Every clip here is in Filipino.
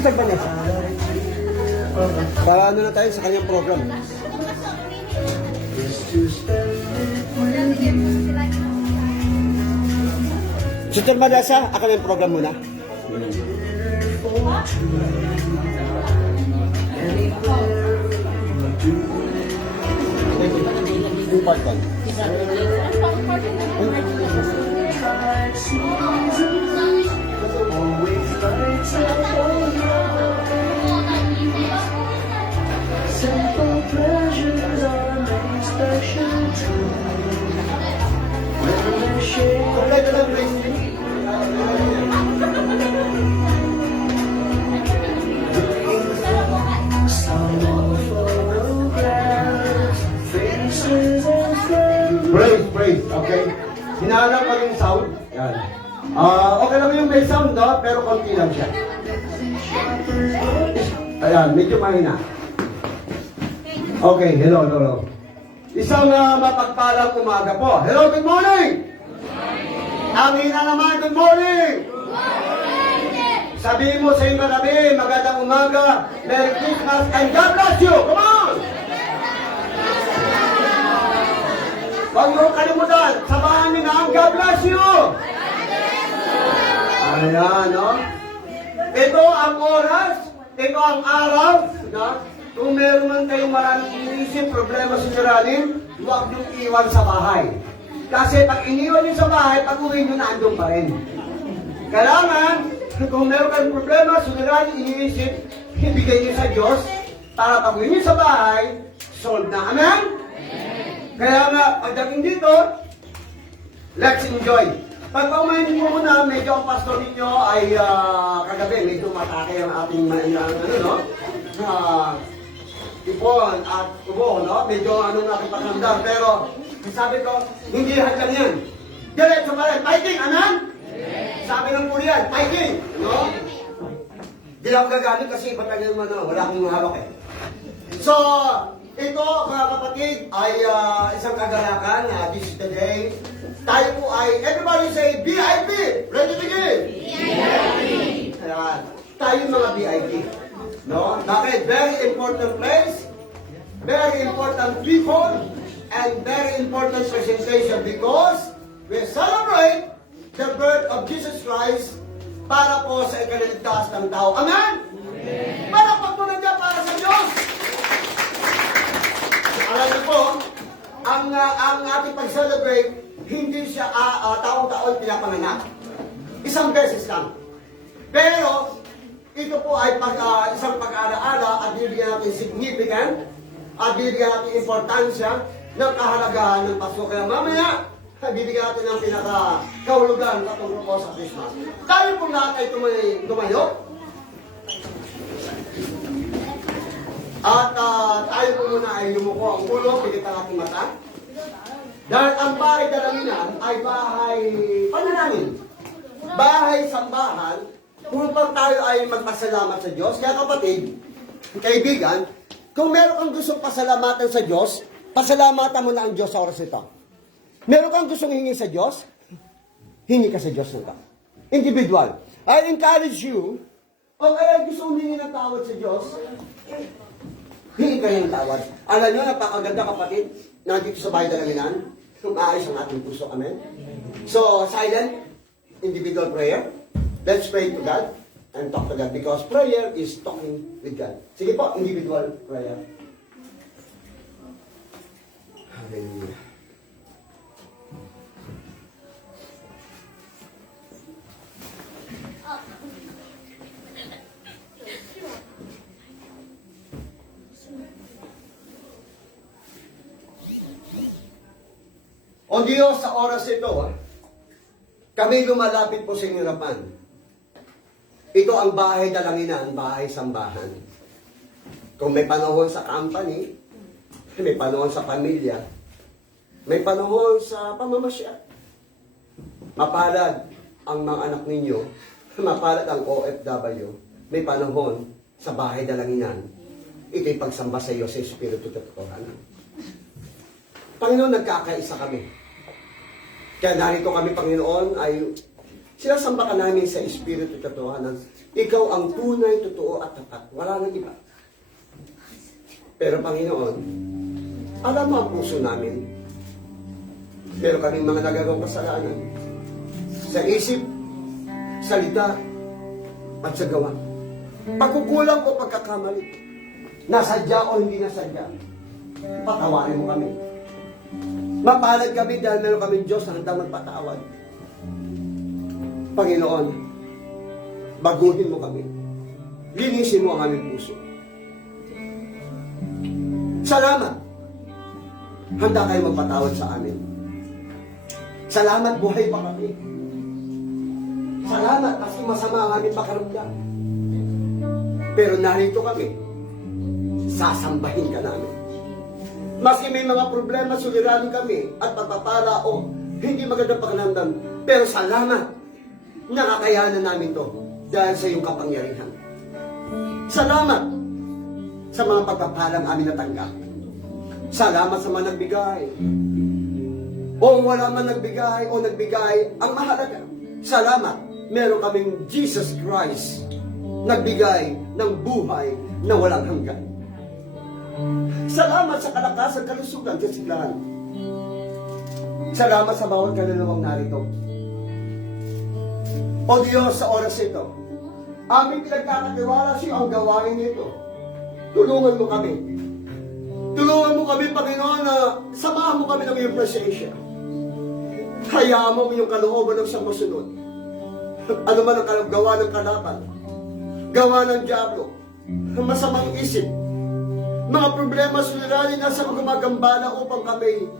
Sister Vanessa. Para ano na tayo sa kanyang program. Sister Vanessa, ako na yung program muna. Yung part 1. Simple pleasures are made special too. When they shake Kompleto lang, please. some photographs, faces and friends. Praise, okay? Hinahanap pa yung sound. Yan. Okay lang yung may sound, no? Pero konti lang siya. Ayan, medyo mahina. Okay, hello. Isang mapagpalang umaga po. Hello, good morning! Ang hina naman, good morning! Sabihin mo sa iyong katabi, magandang umaga, Merry Christmas, and God bless you! Come on! Huwag mo kalimutan, sabahan niyo na ang God bless you! Ayan, no? Ito ang oras, ito ang araw, no? Kung meron man kayong maraming iniisip, problema sa siranin, huwag niyong iwan sa bahay. Kasi pag iniwan niyo sa bahay, pag uwi niyo na andun pa rin. Kailangan, kung meron kayong problema, sumiranin, iniisip, ibigay niyo sa Diyos, para pag uwi niyo sa bahay, solve na. Amen? Kaya nga, pagdating dito, let's enjoy. Pag paumahin niyo muna, medyo ang pastor ninyo ay kagabi, medyo matake ang ating ipon at ubo, no? Medyo ano na ating pakiramdam. Pero, sabi ko, hindi lahat lang yan. Diretso pa rin, fighting, amen? Sabi ng Korean, fighting, no? Di lang ako gagalit kasi patay naman, wala akong hawak eh. So, ito, mga kapatid, ay isang kagalakan. This is the day. Tayo po ay, everybody say, VIP! Ready to begin? VIP! Ayan. Tayo mga VIP. No? Bakit? Very important place, very important people, and very important presentation because we celebrate the birth of Jesus Christ para po sa ikaliligtas ng tao. Amen? Amen. Para pagpunod niya para sa Diyos. Alam niyo po, ang ating pag-celebrate, hindi siya taong-taon pinapanganak. Isang beses lang. Pero, ito po ay isang pag-alaala at bibigyan natin significant at bibigyan natin importansya ng kahalagahan ng Pasko. Kaya mamaya, bibigyan natin ng pinaka-kahulugan patungkol po sa Christmas. Tayo po lahat ay tumayo. At tayo po muna ay lumuko ang ulo, pigit ang ating mata. Dahil ang bahay dalanginan ay bahay panalangin. Bahay sambahan, upang tayo ay magpasalamat sa Diyos. Kaya kapatid, kaibigan, kung meron kang gustong pasalamatan sa Diyos, pasalamatan mo na ang Diyos sa oras ito. Meron kang gustong hingi sa Diyos, hingi ka sa Diyos nito. Individual. I encourage you, o kaya gusto humingi ng tawad sa Diyos, hingi kayo ng tawad. Alam nyo, napakaganda kapatid, nandito sa bahay dalanginan, maayos ang ating puso. Amen? So, silent, individual prayer. Let's pray to God and talk to God because prayer is talking with God. Sige po, individual prayer. Hallelujah. O Diyos, sa oras ito, kami lumalapit po sa inyong harapan. Ito ang bahay dalanginan, bahay sambahan. Kung may panahon sa company, may panahon sa pamilya, may panahon sa pamamasya. Mapalad ang mga anak ninyo, mapalad ang OFW, may panahon sa bahay dalanginan. Ito'y pagsamba sa iyo sa Espiritu Katotohanan. Panginoon, nagkakaisa kami. Kaya narito kami, Panginoon, ay Sinasamba ka namin sa Espiritu at katotohanan. Ikaw ang tunay, totoo at tapat. Wala nang iba. Pero Panginoon, alam mo ang puso namin. Meron kaming mga nagagawang kasalanan. Sa isip, salita, at sa gawa. Pagkukulang o pagkakamali. Nasadya o hindi nasadya. Patawarin mo kami. Mapalad kami dahil meron kami Diyos na handang magpatawad. Panginoon, baguhin mo kami. Linisin mo ang aming puso. Salamat. Handa kayo magpatawad sa amin. Salamat, buhay pa kami. Salamat, kasi masama ang aming pakaramdam. Pero narito kami. Sasambahin ka namin. Maski may mga problema, suliranin kami at pagpapala o hindi magandang pakiramdam. Pero salamat. Nakakayanan namin to dahil sa iyong kapangyarihan. Salamat sa mga pagpapalang amin natanggap. Salamat sa mga nagbigay. O wala man nagbigay o nagbigay, ang mahalaga. Salamat, meron kaming Jesus Christ nagbigay ng buhay na walang hanggan. Salamat sa kalakasan, kalusugan, kasiglahan. Salamat sa bawat kaluluwang narito. O Diyos, sa oras ito, aming pinagkakatiwala sa iyo ang gawain nito. Tulungan mo kami. Tulungan mo kami, Panginoon, na samahan mo kami ng iyong presensya. Hayaan mo yung kalooban ng siyang masunod. Ano man ang gawa ng kalaban, gawa ng diablo, masamang isip, mga problema suliranin na sa gumagambala upang kami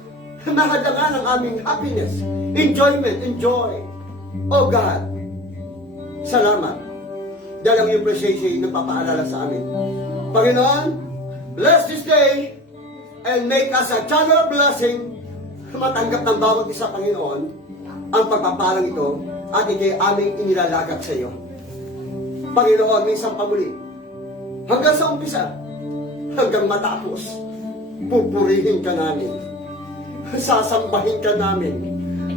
mahadagan ang aming happiness, enjoyment, enjoy. Oh God, salamat dahil ang iyong presensya ay nagpapaalala sa amin. Panginoon, bless this day and make us a channel of blessing. Matanggap ng bawat isa, Panginoon, ang pagpapalang ito at ito'y aming inilalagak sa iyo. Panginoon, minsan pa muli, hanggang sa umpisa, hanggang matapos, pupurihin ka namin, sasambahin ka namin,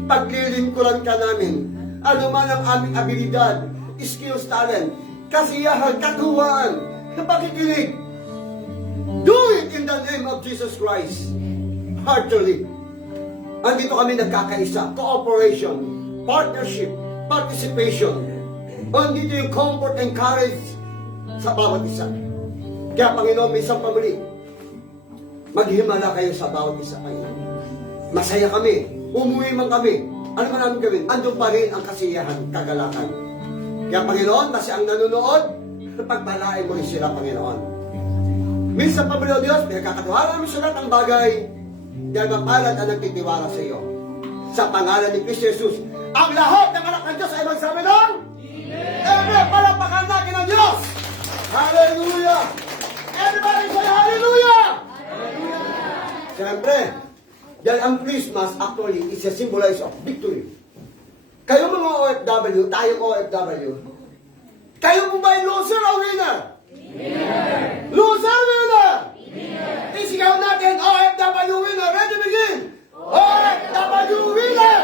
paglilingkuran ka namin, ano man ang aming abilidad, skills, talent, kasiyahan, katuwaan, pakikinig. Do it in the name of Jesus Christ. Heartily. Andito kami nagkakaisa, cooperation, partnership, participation. Andito yung comfort and courage sa bawat isa. Kaya Panginoon, minsan pa muli, maghimala kayo sa bawat isa, Panginoon. Masaya kami, umuwi man kami, ano man namin gawin, andun pa rin ang kasiyahan, kagalakan. Kaya Panginoon, kasi ang nanonood, pagpalain mo rin sila, Panginoon. Minsan pa muli, O Diyos, pinagkakatiwala mo sa lahat ng bagay, dahil mapalad ang nagtitiwala sa iyo. Sa pangalan ni Kristo Jesus, ang lahat ng anak ng Diyos ay magsabi ng Amen! Palapakan natin ang Diyos! Hallelujah! Everybody say Hallelujah! Siyempre, dahil ang Christmas actually is a symbolize of victory. Kayo mga OFW, tayong OFW, kayo po ba yung loser o winner? Winner! Loser, winner! Winner! Isigaw natin, OFW winner! Ready, begin! OFW winner!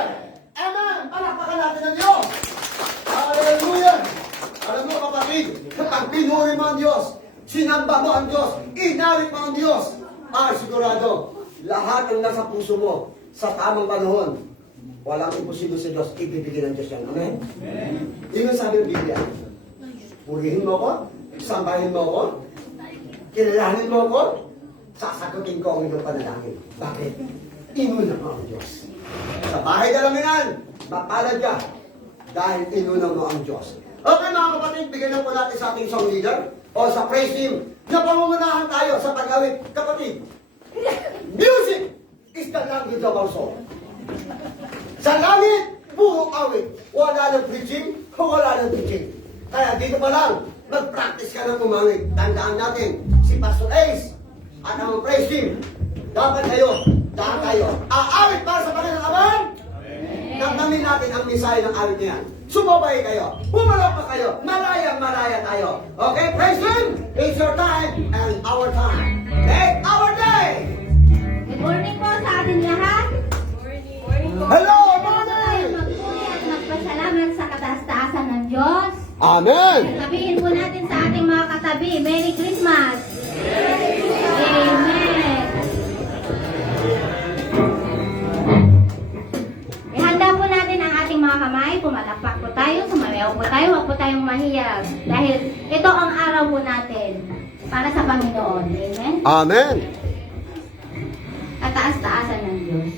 Amen! Palakpakan natin ang Diyos! Hallelujah! Alam mo kapatid, kapag pinuri mo ang Diyos, sinamba mo ang Diyos, inarit mo ang Diyos, sigurado, lahat ng nasa puso mo, sa tamang panahon, walang imposible sa Diyos, ibibigay ng Diyos yan. Amen? Amen. Yun ang sabi ng Biblia. Purihin mo ko, sambahin mo ko, kilalanin mo ko, sasagutin ko ang iyong panalangin. Bakit? Inuna mo ang Diyos. Sa bahay dalaminan, mapalad ka dahil inuna mo ang Diyos. Okay mga kapatid, bigyan na po natin sa ating song leader o sa praise team na pangungunahan tayo sa pag-awit. Kapatid, music is the language of our soul. Sa langit, puro awit. Wala nang preaching, wala nang teaching. Kaya dito pa lang, mag-practice ka ng umawit. Tandaan natin, si Pastor Ace at ang praise team, dapat kayo, aawit para sa Panginoon. Amen? Namnamin natin ang mensahe ng awit niyan. Sumabay kayo, pumalap pa kayo, malaya tayo. Okay, praise team, it's your time and our time. Make our day! Good morning po sa ating lahat. Hello, morning! Magpuri at magpasalamat sa Amen! Sabihin po natin sa ating mga katabi, Merry Christmas! Amen! Ihanda po natin ang ating mga kamay, pumalakpak po tayo, sumayaw po tayo, huwag po tayong mahiyag. Dahil ito ang araw po natin para sa Panginoon. Amen? Amen! At taas-taasan ng Diyos.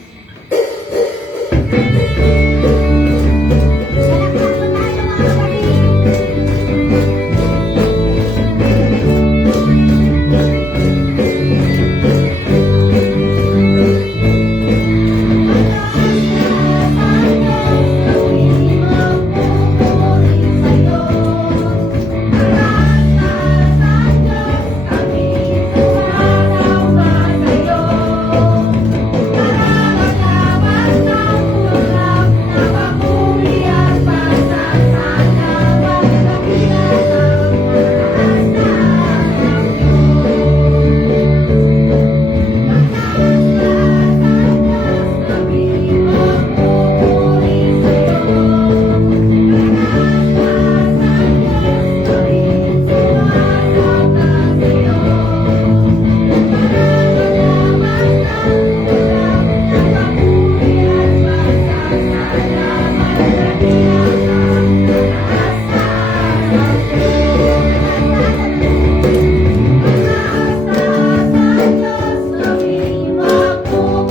Palakpak po tayo mga kapatid.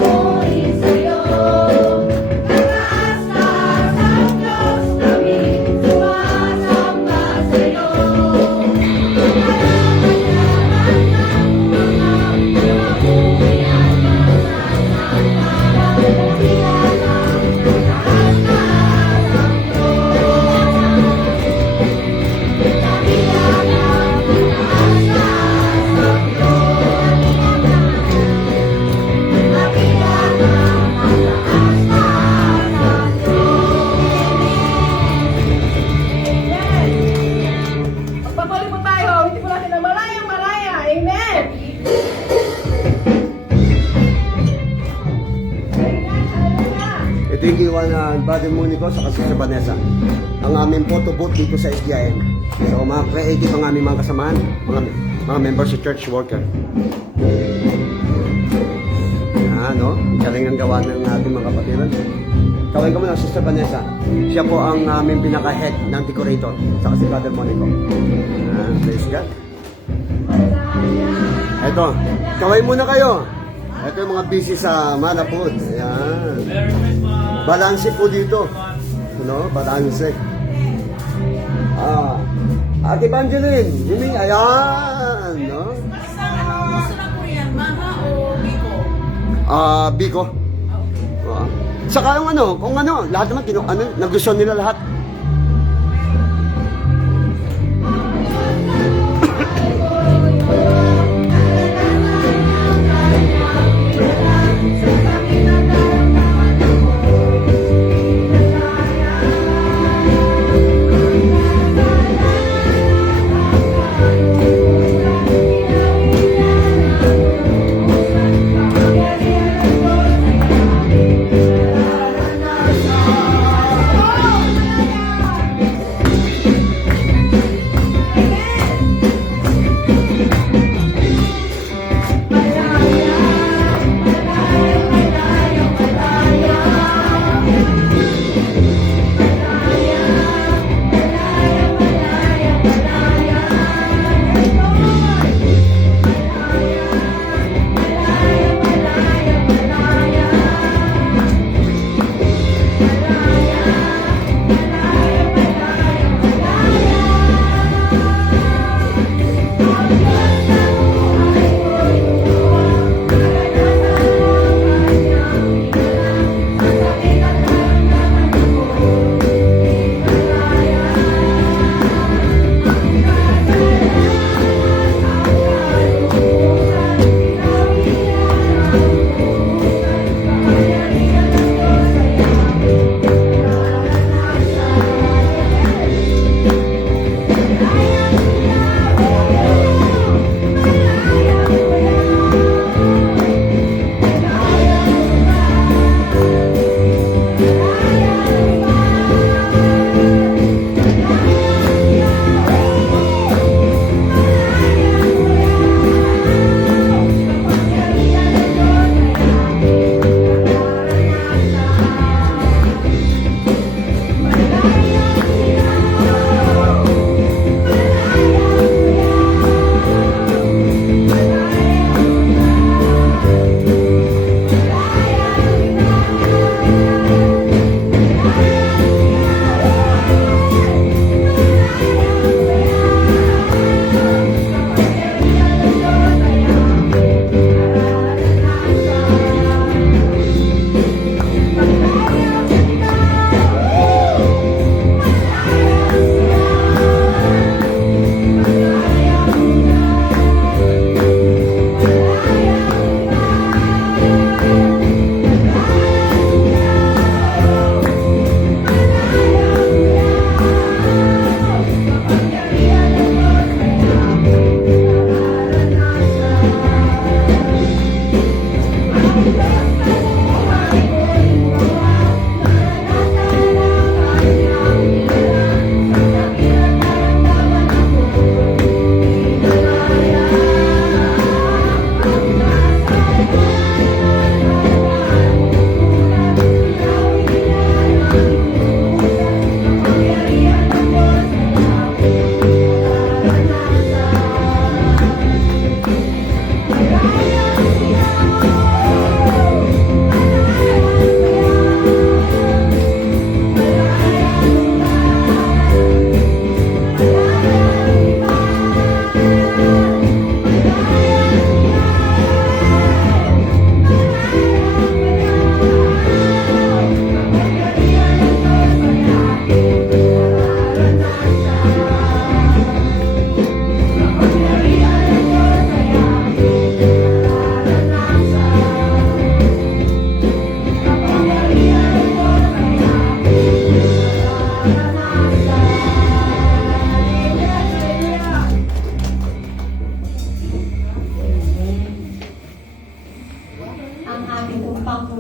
Magpapali po tayo. Hindi po natin ang malayang malaya. Amen. Amen. Hallelujah. Ito yung iwan na Brother Monico sa Sister Vanessa. Ang aming photo booth dito sa SDIM. So mga creative ang aming mga kasamahan, mga members sa church worker. No? Galing ang gawa ng ating mga kapatiran. Kawin ko muna, Sister Vanessa. Siya po ang aming pinaka-head ng decorator sa si Brother Monico. Praise God. Ito, kawin muna kayo. Ito yung mga busy sa Malapod. Ayan. Balanse po dito. No? Balanse. Ate Evangeline, Jimmy, ayan. No? Gusto na po yan, Mama o Biko? Biko. Saka yung kung lahat naman, nagustuhan nila lahat.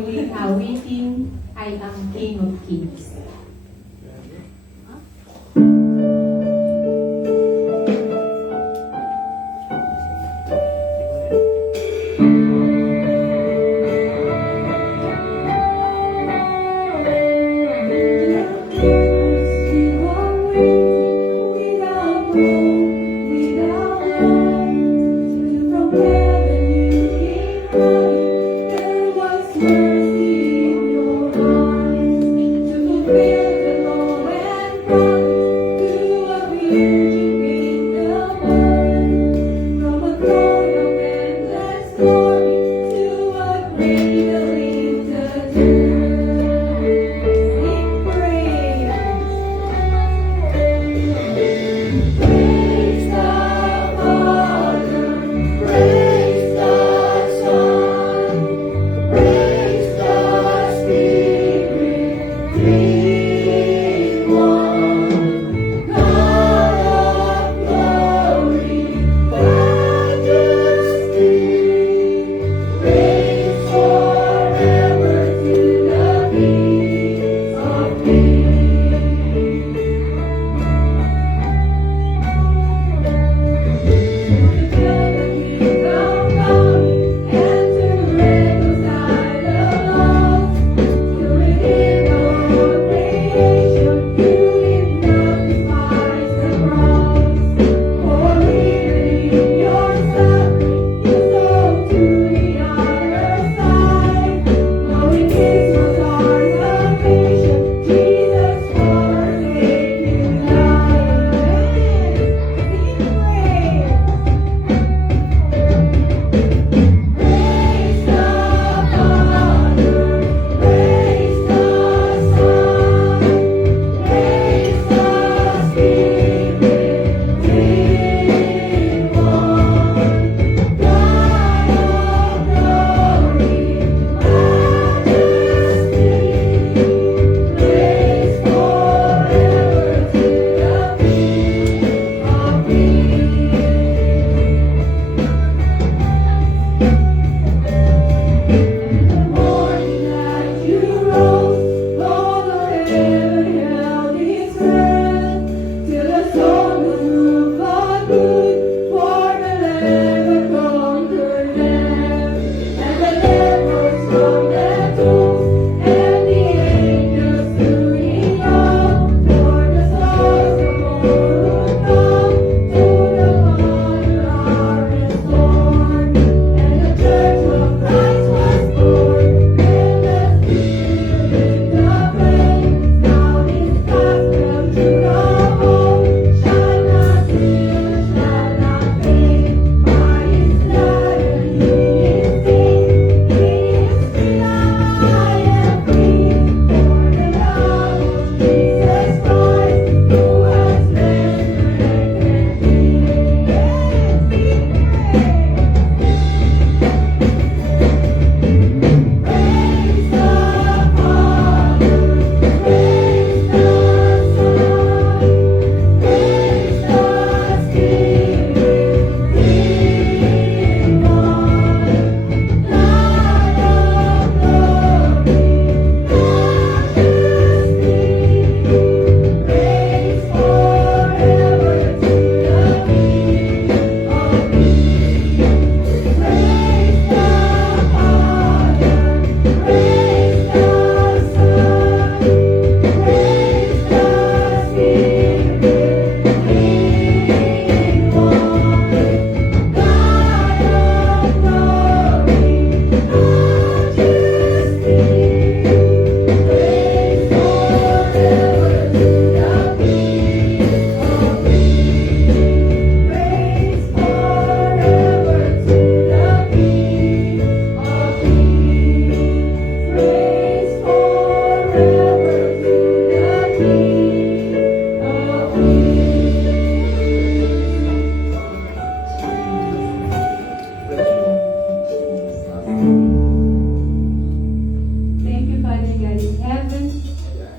huling awitin ay ang King of Kings.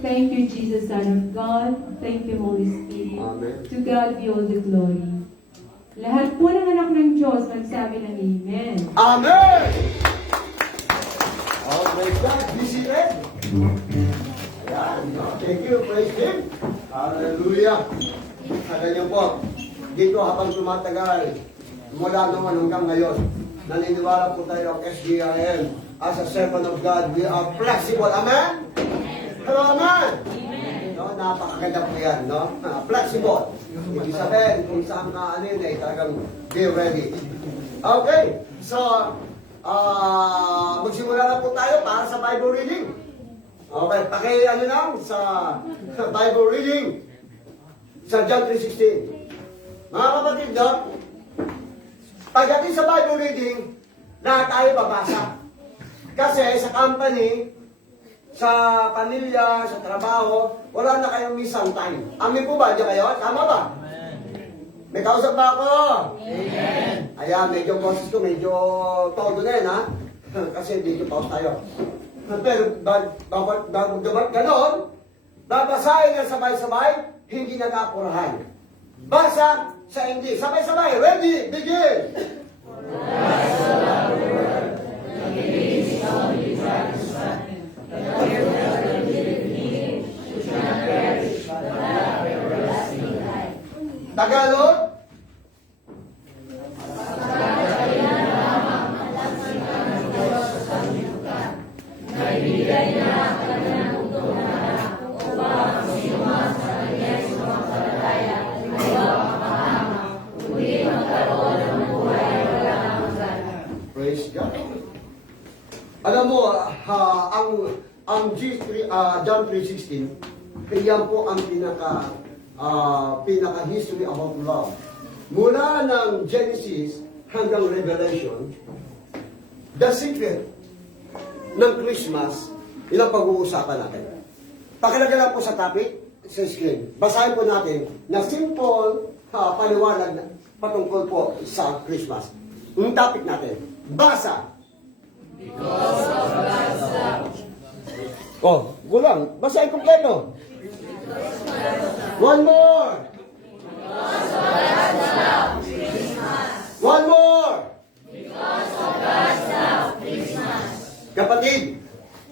Thank you, Jesus, Son of God. Thank you, Holy Spirit. Amen. To God be all the glory. Lahat po ng anak ng Diyos, magsabi ng Amen. Amen! Oh, praise God. Thank you, praise Him. Hallelujah. Sa ganyan po, dito habang tumatagal, mula naman hanggang ngayon, naniniwala po tayo ang SGIM. As a servant of God, we are flexible. Amen? Hello, amen? No, napakaganda po yan, no? Flexible. Ibig sabihin, kung saan na ano yun, talagang be ready. Okay, so, magsimula na po tayo para sa Bible reading. Okay, ano lang sa Bible reading sa John 3:16. Mga kapatid, no? Pagdating sa Bible reading, lahat tayo babasa. Kasi sa company, sa pamilya, sa trabaho, wala na kayong missing time. Amin po ba? Diyan kayo? Tama ba? May kausap ba ako? Amen. Ayan, medyo boses ko, medyo todo na yan, ha? Kasi dito pa tayo. Pero bago ganon, babasahin na sabay-sabay, hindi nag-apurahan. Basa sa hindi. Sabay-sabay. Ready? Begin! Tagalog? Praise God. Alam mo, ang John 3:16, yan po ang pinaka history about love. Mula ng Genesis hanggang Revelation, the secret ng Christmas, ilang pag-uusapan natin. Pakilagay lang po sa topic, sa screen. Basahin po natin na simple paliwanag patungkol po sa Christmas. Yung topic natin, basa. Because of God's love. Oh, gulang. Basahin kompleto. One more. Because of God's love, Christmas. One more. Because of God's love, Christmas. Kapatid,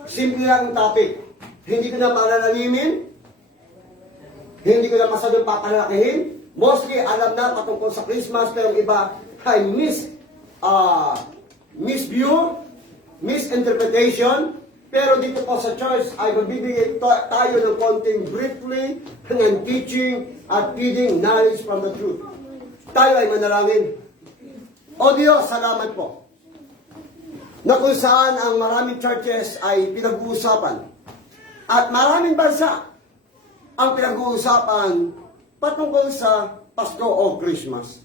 simple lang ang topic. Hindi ko na palalalimin. Hindi ko na masyadong papalakihin. Mostly, alam na patungkol sa Christmas, pero yung iba ay misview, misinterpretation. Pero dito po sa church ay magbibigay tayo ng konting briefly ng teaching at feeding knowledge from the truth. Tayo ay manalangin. O Diyos, salamat po na kung saan ang maraming churches ay pinag-uusapan at maraming bansa ang pinag-uusapan patungkol sa Pasko o Christmas.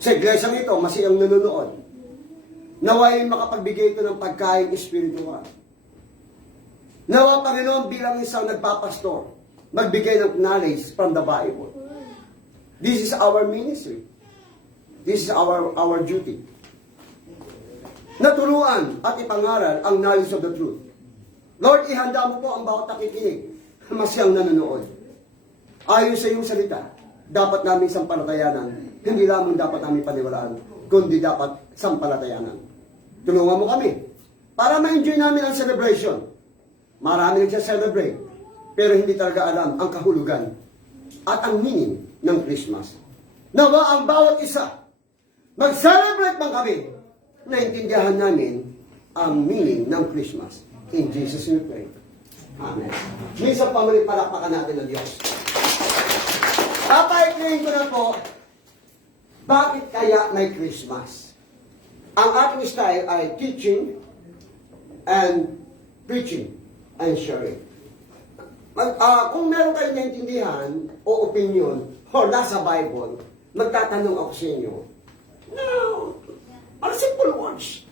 Sa iglesia nito, masiyang nanonood. Naway makapagbigay ito ng pagkain espiritual. Nawa, Panginoon, bilang isang nagpapastor, magbigay ng knowledge from the Bible. This is our ministry. This is our duty. Naturuan at ipangaral ang knowledge of the truth. Lord, ihanda mo po ang bawat nakikinig, masiyang nanonood. Ayon sa iyong salita, dapat namin sampalatayanan. Hindi lamang dapat namin paniwalaan, kundi dapat sampalatayanan. Tulungan mo kami para ma-enjoy namin ang celebration. Marami nagsa-celebrate, pero hindi talaga alam ang kahulugan at ang meaning ng Christmas. Nawa ang bawat isa, mag-celebrate man kami, naintindihan namin ang meaning ng Christmas. In Jesus' name we pray. Amen. Minsan pamuli palakpakan natin ng Diyos. Papaiklihin ko na po, bakit kaya may Christmas? Ang ating style ay teaching and preaching and sharing. Kung meron kayong naintindihan o opinion o nasa Bible, magtatanong ako sa inyo, no, simple words,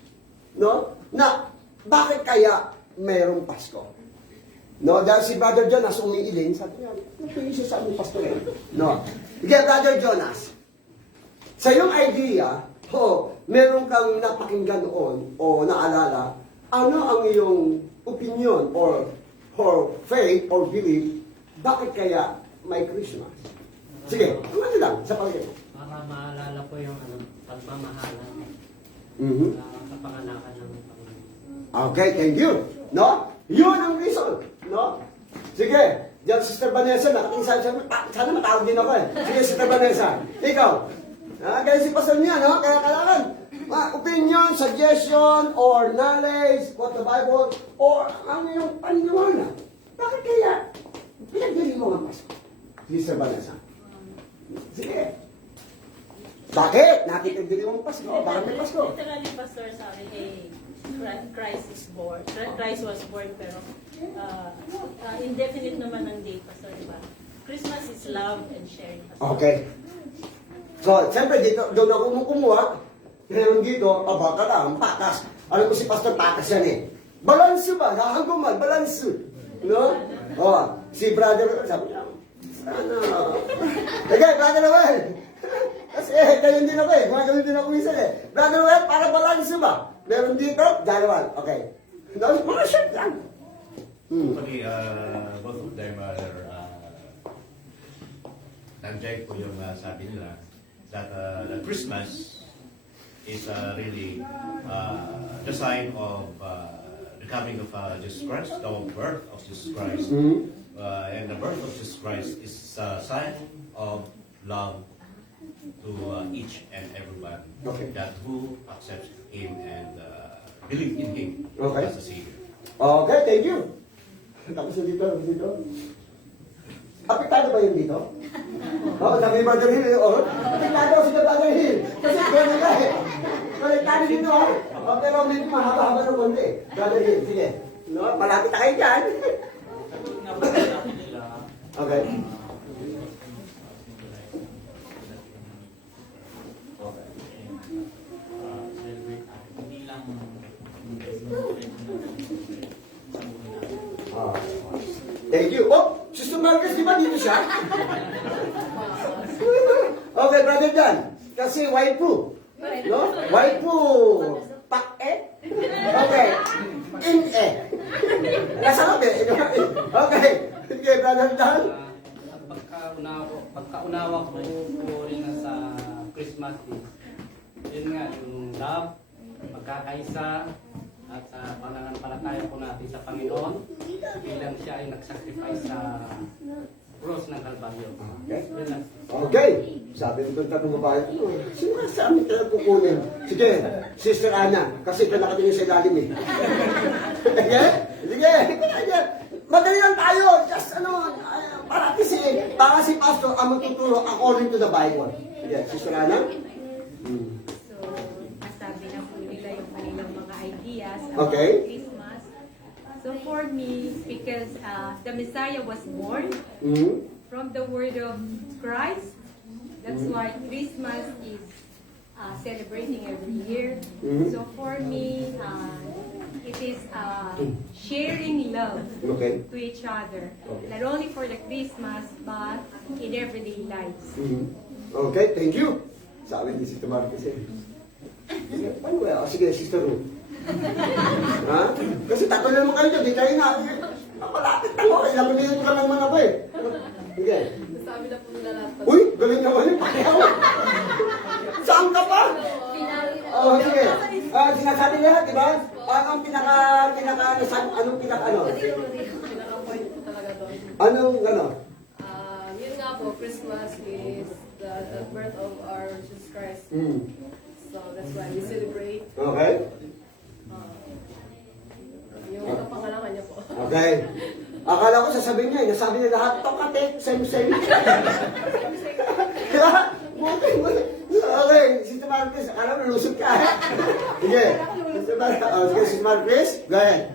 no? Na, bakit kaya mayroong Pasko? No, dahil si Brother Jonas umiiling, sabi niya, napingin siya sa aming Pasko eh. No. Again, Brother Jonas, sa iyong idea, meron kang napakinggan noon o naalala, ano ang iyong opinion or faith or belief, bakit kaya may Christmas? Sige, ano lang, sa palagay mo. Para maalala ko yung pagmamahalan sa panganakan ng Panginoon. Okay, thank you. No? Yun ang reason. No? Sige, diyan Sister Vanessa, nakatingin sana matawag din ako eh. Sige, Sister Vanessa, ikaw. Kaya si Pastor niya, no? Kaya kailangan, opinion, suggestion, or knowledge, what the Bible, or ano yung paniniwala. Bakit kaya? Pinagdali mo ang Pasko. Sister Vanessa. Sige. Bakit? Nakitagdali mo ang Pasko. Bakit may Pasko? Literally, Pastor, sabi Christ is born. Christ was born, pero indefinite naman ang date, Pastor, diba? Christmas is love and sharing, Pastor. Okay. So, siyempre, dito, doon ako kumuha. Kaya dito, baka lang, patas. Alam ko si Pastor Patas yan eh. Balanse ba? Hangguman, balanse. No? Si brother, sabi niya, ano? Okay, brother Noel. Kasi ganyan din ako eh. Gumagawin din ako minsan eh. Brother Noel, para balanse ba? Meron dito, dalawan. Okay. No, mga shirt lang. Actually, both of them are nag-jive po yung sabi nila that the Christmas is really the sign of the coming of Jesus Christ, the birth of Jesus Christ. And the birth of Jesus Christ is a sign of love to each and everyone Okay. that who accepts Him and believe in Him Okay. as a Savior. Okay, thank you. Tapos na dito. Apektado ba yun dito? Sabi ni Brother Hill, apektado si Brother Hill. Kasi gano'n ka eh. Konektado dito pero medyo mahaba-haba ng konti. Brother Hill, sige. No, malapit na kayo dyan. Okay. Thank you. Sister Marcus, di ba dito siya? Okay, Brother Dan. Kasi waifu. No? Waifu. Pak-e? Okay. In-e. Nasa kape? Okay. Sige, Brother Dan. Pagkaunawa ko rin na sa Christmas is, yun nga, yung love, pagkakaisa, at sa pananampalataya po natin sa Panginoon, bilang siya ay nagsacrifice sa cross ng Kalbaryo. Okay. Yun lang. Okay. Sabi ng tatlong babae, sino ka sa amin tayo kukunin? Sige, Sister Ana, kasi ka nakatingin sa ilalim eh. Sige? Sige. Madali lang tayo. Just parati baka si Pastor ang magtuturo according to the Bible. Sige, Sister Ana? So, masabi na po nila yung kanilang mga ideas about Okay. Christmas. So for me, because the Messiah was born from the word of Christ, that's why Christmas is celebrating every year. So for me, it is sharing love Okay. to each other, not only for the Christmas, but in everyday lives. Okay, thank you. Sabi ni Sister Marcus eh. Sige, paano kaya? Sige, Sister Ruth. Ha? Kasi tatlo naman kayo dyan, di kayo na. Malapit ako, ilang minuto ka naman ako eh. Sige. Sabi na po nila lahat. Uy, galing naman yung pakiyaw. Saan ka pa? Sige. Sinasabi lahat, di ba? Anong anong Pinaka-point po talaga doon. Anong, Yun nga po, Christmas is the birth of our Jesus Christ. So that's why we celebrate Okay. yung kapangalangan niya po. Okay. Akala ko sasabihin niya, nasabi niya lahat, tokate, same. Okay, Sister Marcus, akala mo lulusot ka. Sige. Sister Marcus, go ahead.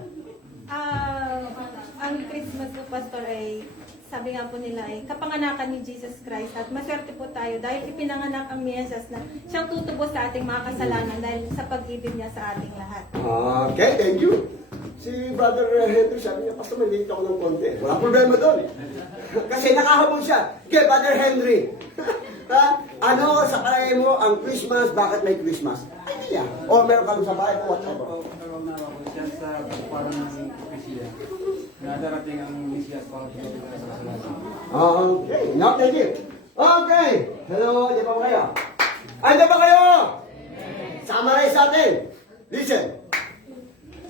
Ang Christmas po, Pastor, ay sabi nga po nila ay kapanganakan ni Jesus Christ at maswerte po tayo dahil ipinanganak ang Miyesas na siyang tutubos sa ating mga kasalanan dahil sa pag-ibig niya sa ating lahat. Okay, thank you. Si Brother Henry sabi niya, Pastor, may late ako ng konti. Wala problema doon. Kasi nakahabol siya. Okay, Brother Henry. Ano sa palagay mo ang Christmas, bakit may Christmas? Idea. O meron kang sa bahay ko, whatever. Nawa ko dyan sa parang ng Ecclesia na darating ang Mesias para tumutulong sa kasalanan. Okay, now thank you. Okay, hello, di ba kayo? Anda ba kayo? Summarize natin. Listen.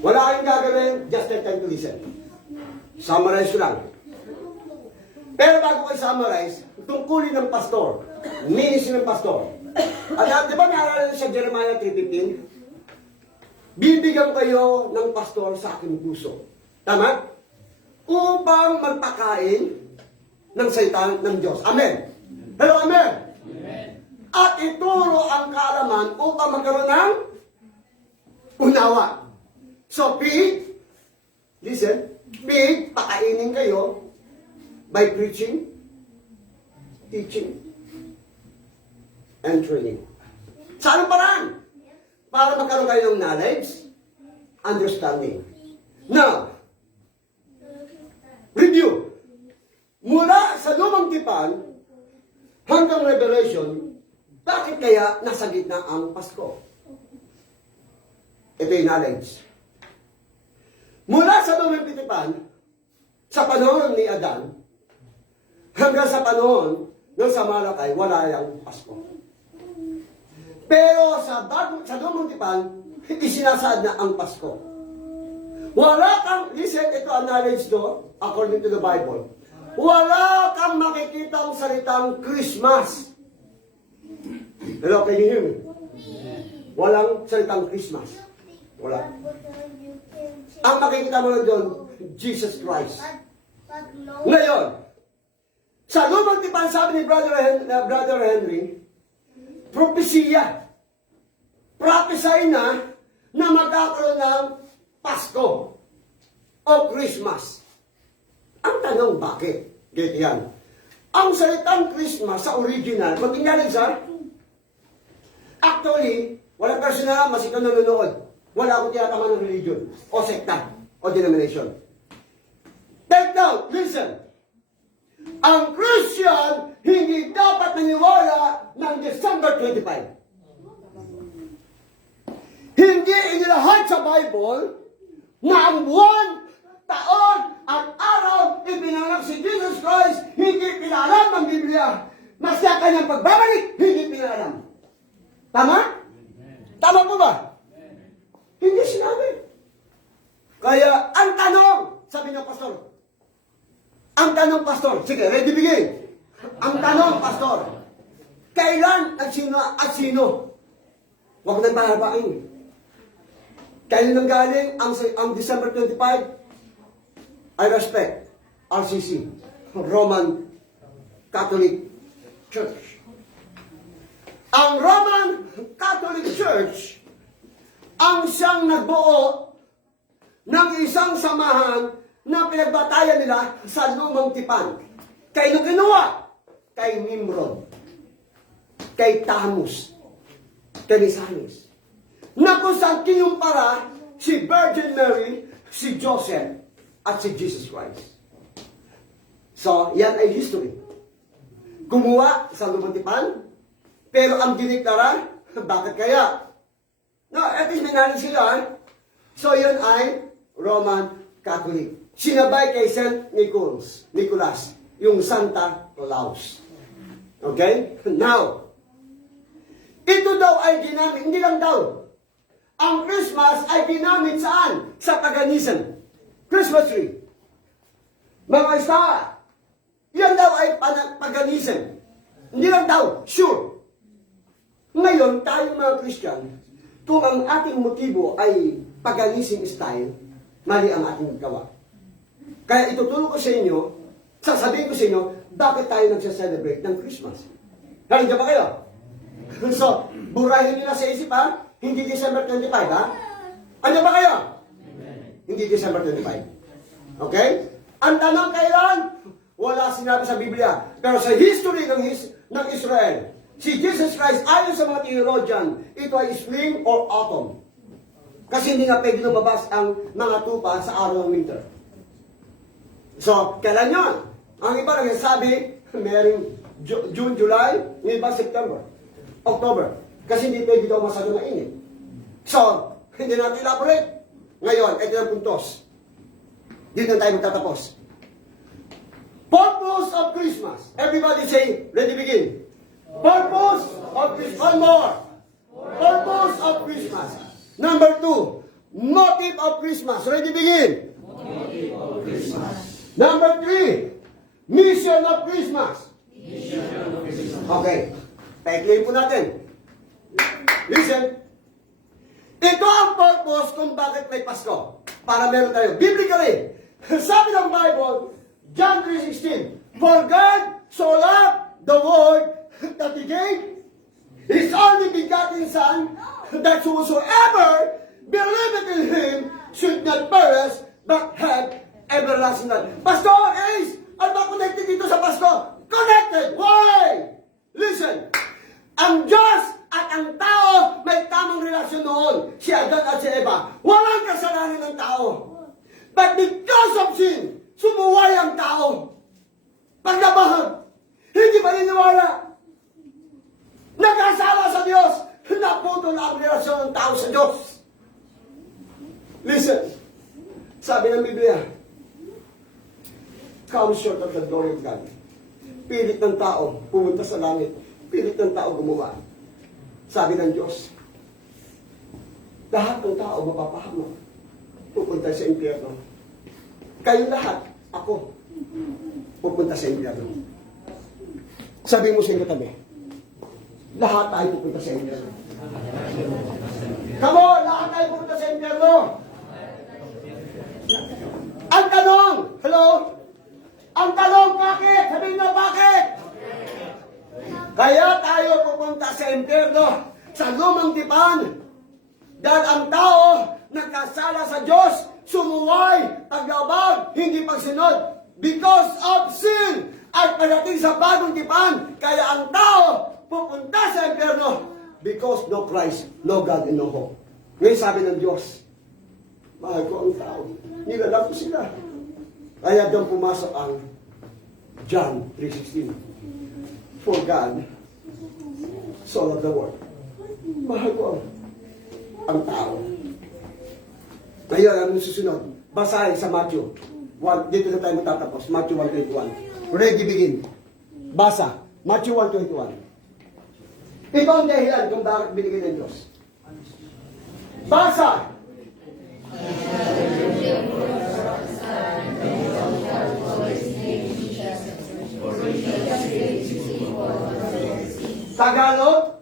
Wala kayong gagawin, just take time to listen. Summarize ko lang. Pero bago ko i-summarize, tungkulin ng pastor, ministry ng pastor. At di ba naalala sa Jeremiah 3:15? Bibigyan kayo ng pastor sa aking puso. Tama? Upang magpakain ng salita ng Diyos. Amen. Hello, amen. At ituro ang kaalaman upang magkaroon ng unawa. So, feed, listen, feed, pakainin kayo by preaching, teaching, and training. Sa anong paraan? Para magkaroon kayo ng knowledge, understanding. Now, review. Mula sa lumang tipan hanggang Revelation, bakit kaya nasa gitna ang Pasko? Ito yung knowledge. Mula sa lumang tipan, sa panahon ni Adan, hanggang sa panahon ng Samalakay, wala yung Pasko. Pero sa lumang tipan, isinasaad na ang Pasko. Wala kang, listen, ito ang knowledge to, according to the Bible. Wala kang makikitang salitang Christmas. Hello, can you hear me? Walang salitang Christmas. Wala. Ang makikita mo lang doon, Jesus Christ. Ngayon, sa lumang tipan, sabi ni Brother Henry, propesya. Prophesy na magkakaroon ng Pasko o Christmas. Ang tanong, bakit? Ganito yan. Ang salitang Christmas sa original, matingnan sa actually, walang personal, mas ikaw nanonood. Wala akong tinatama ng religion, o sekta, o denomination. Take note, listen. Ang Christian, hindi dapat naniwala ng December 25. Hindi inilahat sa Bible na ang buwan, taon, at araw ipinanganak si Jesus Christ, hindi pinalam ng Biblia. Na siya kanyang pagbabalik, hindi pinalam. Tama? Tama po ba? Hindi sinabi. Kaya, ang tanong, sabi ng pastor, ang tanong, pastor, sige, ready begin. Ang tanong, pastor, kailan at sino? Huwag nang mahabain. Kailan nang galing ang December 25? I respect RCC, Roman Catholic Church. Ang Roman Catholic Church ang siyang nagbuo ng isang samahan na pinagbatayan nila sa lumang tipan. Kay kinuha? Kay Nimrod, kay Tamus, kay Misanis. Na kung saan kinumpara si Virgin Mary, si Joseph, at si Jesus Christ. So, yan ay history. Kumuha sa lumang tipan, pero ang diniklara, bakit kaya? No, at least may nanin sila. So, yun ay Roman Catholic. Sinabay kay St. Nicholas, yung Santa Claus. Okay? Now, ito daw ay ginamit, hindi lang daw. Ang Christmas ay ginamit saan? Sa paganism. Christmas tree. Mga star. Yan daw ay paganism. Hindi lang daw, sure. Ngayon, tayong mga Christian, kung ang ating motibo ay paganism style, mali ang ating gawa. Kaya ituturo ko sa inyo, sasabihin ko sa inyo, bakit tayo nagsa-celebrate ng Christmas? Nandiyan ba kayo? So, burahin nila sa isip, ha? Hindi December 25, ha? Andiyan ba kayo? Hindi December 25. Okay? Ang tanong kailan? Wala sinabi sa Biblia. Pero sa history ng Israel, si Jesus Christ, ayon sa mga theologian, ito ay spring or autumn. Kasi hindi nga pwede lumabas ang mga tupa sa araw ng winter. So, kailan yun? Ang iba nagsasabi, mayroong June, July, yung iba September, October. Kasi hindi pwede daw masyado mainit. So, hindi natin elaborate. Ngayon, ito yung puntos. Dito tayo magtatapos. Purpose of Christmas. Everybody say, ready begin. Purpose of Christmas. One more. Purpose of Christmas. Number 2, motive of Christmas. Ready begin. Motive of Christmas. Number 3, Mission of Christmas. Okay. Pa-explain po natin. Listen. Ito ang purpose kung bakit may Pasko. Para meron tayo. Biblically, sabi ng Bible, John 3:16, For God so loved the world that He gave His only begotten Son, that whosoever believeth in Him should not perish, but have everlasting life. Pastor Ace, ano ba connected dito sa Pasko? Connected! Why? Listen, ang Diyos at ang tao may tamang relasyon noon. Si Adan at si Eva. Walang kasalanan ng tao. But because of sin, sumuway ang tao. Paglabahan, hindi paniniwala. Nag-asala sa Diyos. Naputol ang relasyon ng tao sa Diyos. Listen, sabi ng Biblia, come short of the glory of God. Pilit ng tao pumunta sa langit. Pilit ng tao gumawa. Sabi ng Diyos, lahat ng tao mapapahamak. Pupunta sa impyerno. Kayo lahat, ako, pupunta sa impyerno. Sabi mo sa inyo tabi, lahat tayo pupunta sa impyerno. Come on, lahat tayo pupunta sa impyerno. Ang tanong, hello? Ang tanong, bakit? Sabihin na bakit? Kaya tayo pupunta sa impyerno, sa lumang tipan. Dahil ang tao nagkasala sa Diyos, sumuway, paglabag, hindi pagsunod. Because of sin, at pagdating sa bagong tipan, kaya ang tao pupunta sa impyerno. Because no Christ, no God, and no hope. Ngayon sabi ng Diyos, mahal ko ang tao, nilalak ko sila. Kaya doon pumasok ang John 3:16. For God so loved the world. Mahal ko ang tao. Ngayon, ang susunod, basahin sa Matthew 1. Dito na tayo matatapos. Matthew 1:21. Ready, begin. Basa. Matthew 1:21. Ito ang dahilan kung bakit binigay ng Diyos. Basa! Tagalog?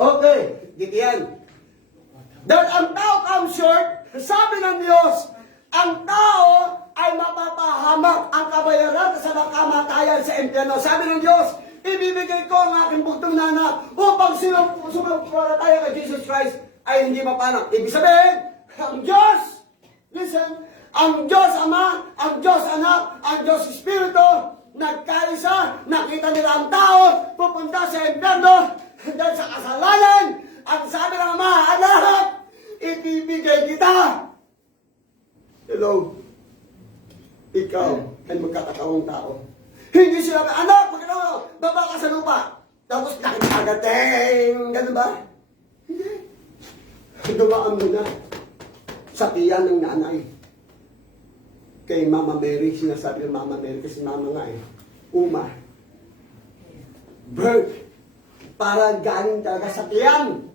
Okay, dito yan. Dahil ang tao comes short, sabi ng Diyos, ang tao ay mapapahamak ang kabayaran sa kamatayan sa impyerno. Sabi ng Diyos, ibibigay ko ang aking bugtong na anak upang tayo kay Jesus Christ ay hindi mapanak. Ibig sabihin, ang Diyos, listen, ang Diyos Ama, ang Diyos Anak, ang Diyos Espiritu, nagkaisa, nakita nila ang tao, pupunta sa impyerno, dahil sa kasalanan, ang sabi ng Ama, anak, ibibigay kita. Hello, ikaw ay magkakatawang tao. Hindi sila, anak, baba ka sa lupa. Tapos nakikagating, ganun ba? Hindi. Dumaan mo na sa tiyan ng nanay. Kay Mama Mary, sinasabi ng Mama Mary, kasi mama nga Uma. Birth. Para galing talaga sa tiyan.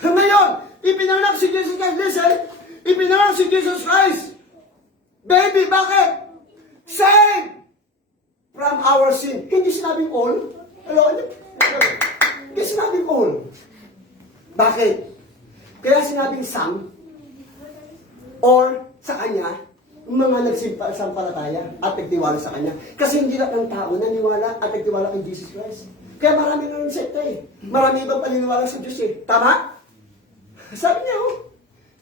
Ngayon, ipinanganak si Jesus Christ. Listen, ipinanganak si Jesus Christ. Baby, bakit? Saved from our sin. Hindi sinabing all. Hello? Hindi sinabing all. Bakit? Kaya sinabing some or sa kanya, mga nagsampalataya at nagtiwala sa kanya. Kasi hindi lahat ng tao naniwala at nagtiwala kay Jesus Christ. Kaya marami nang sekta Marami ibang paniniwala sa Diyos Tama? Sabi niya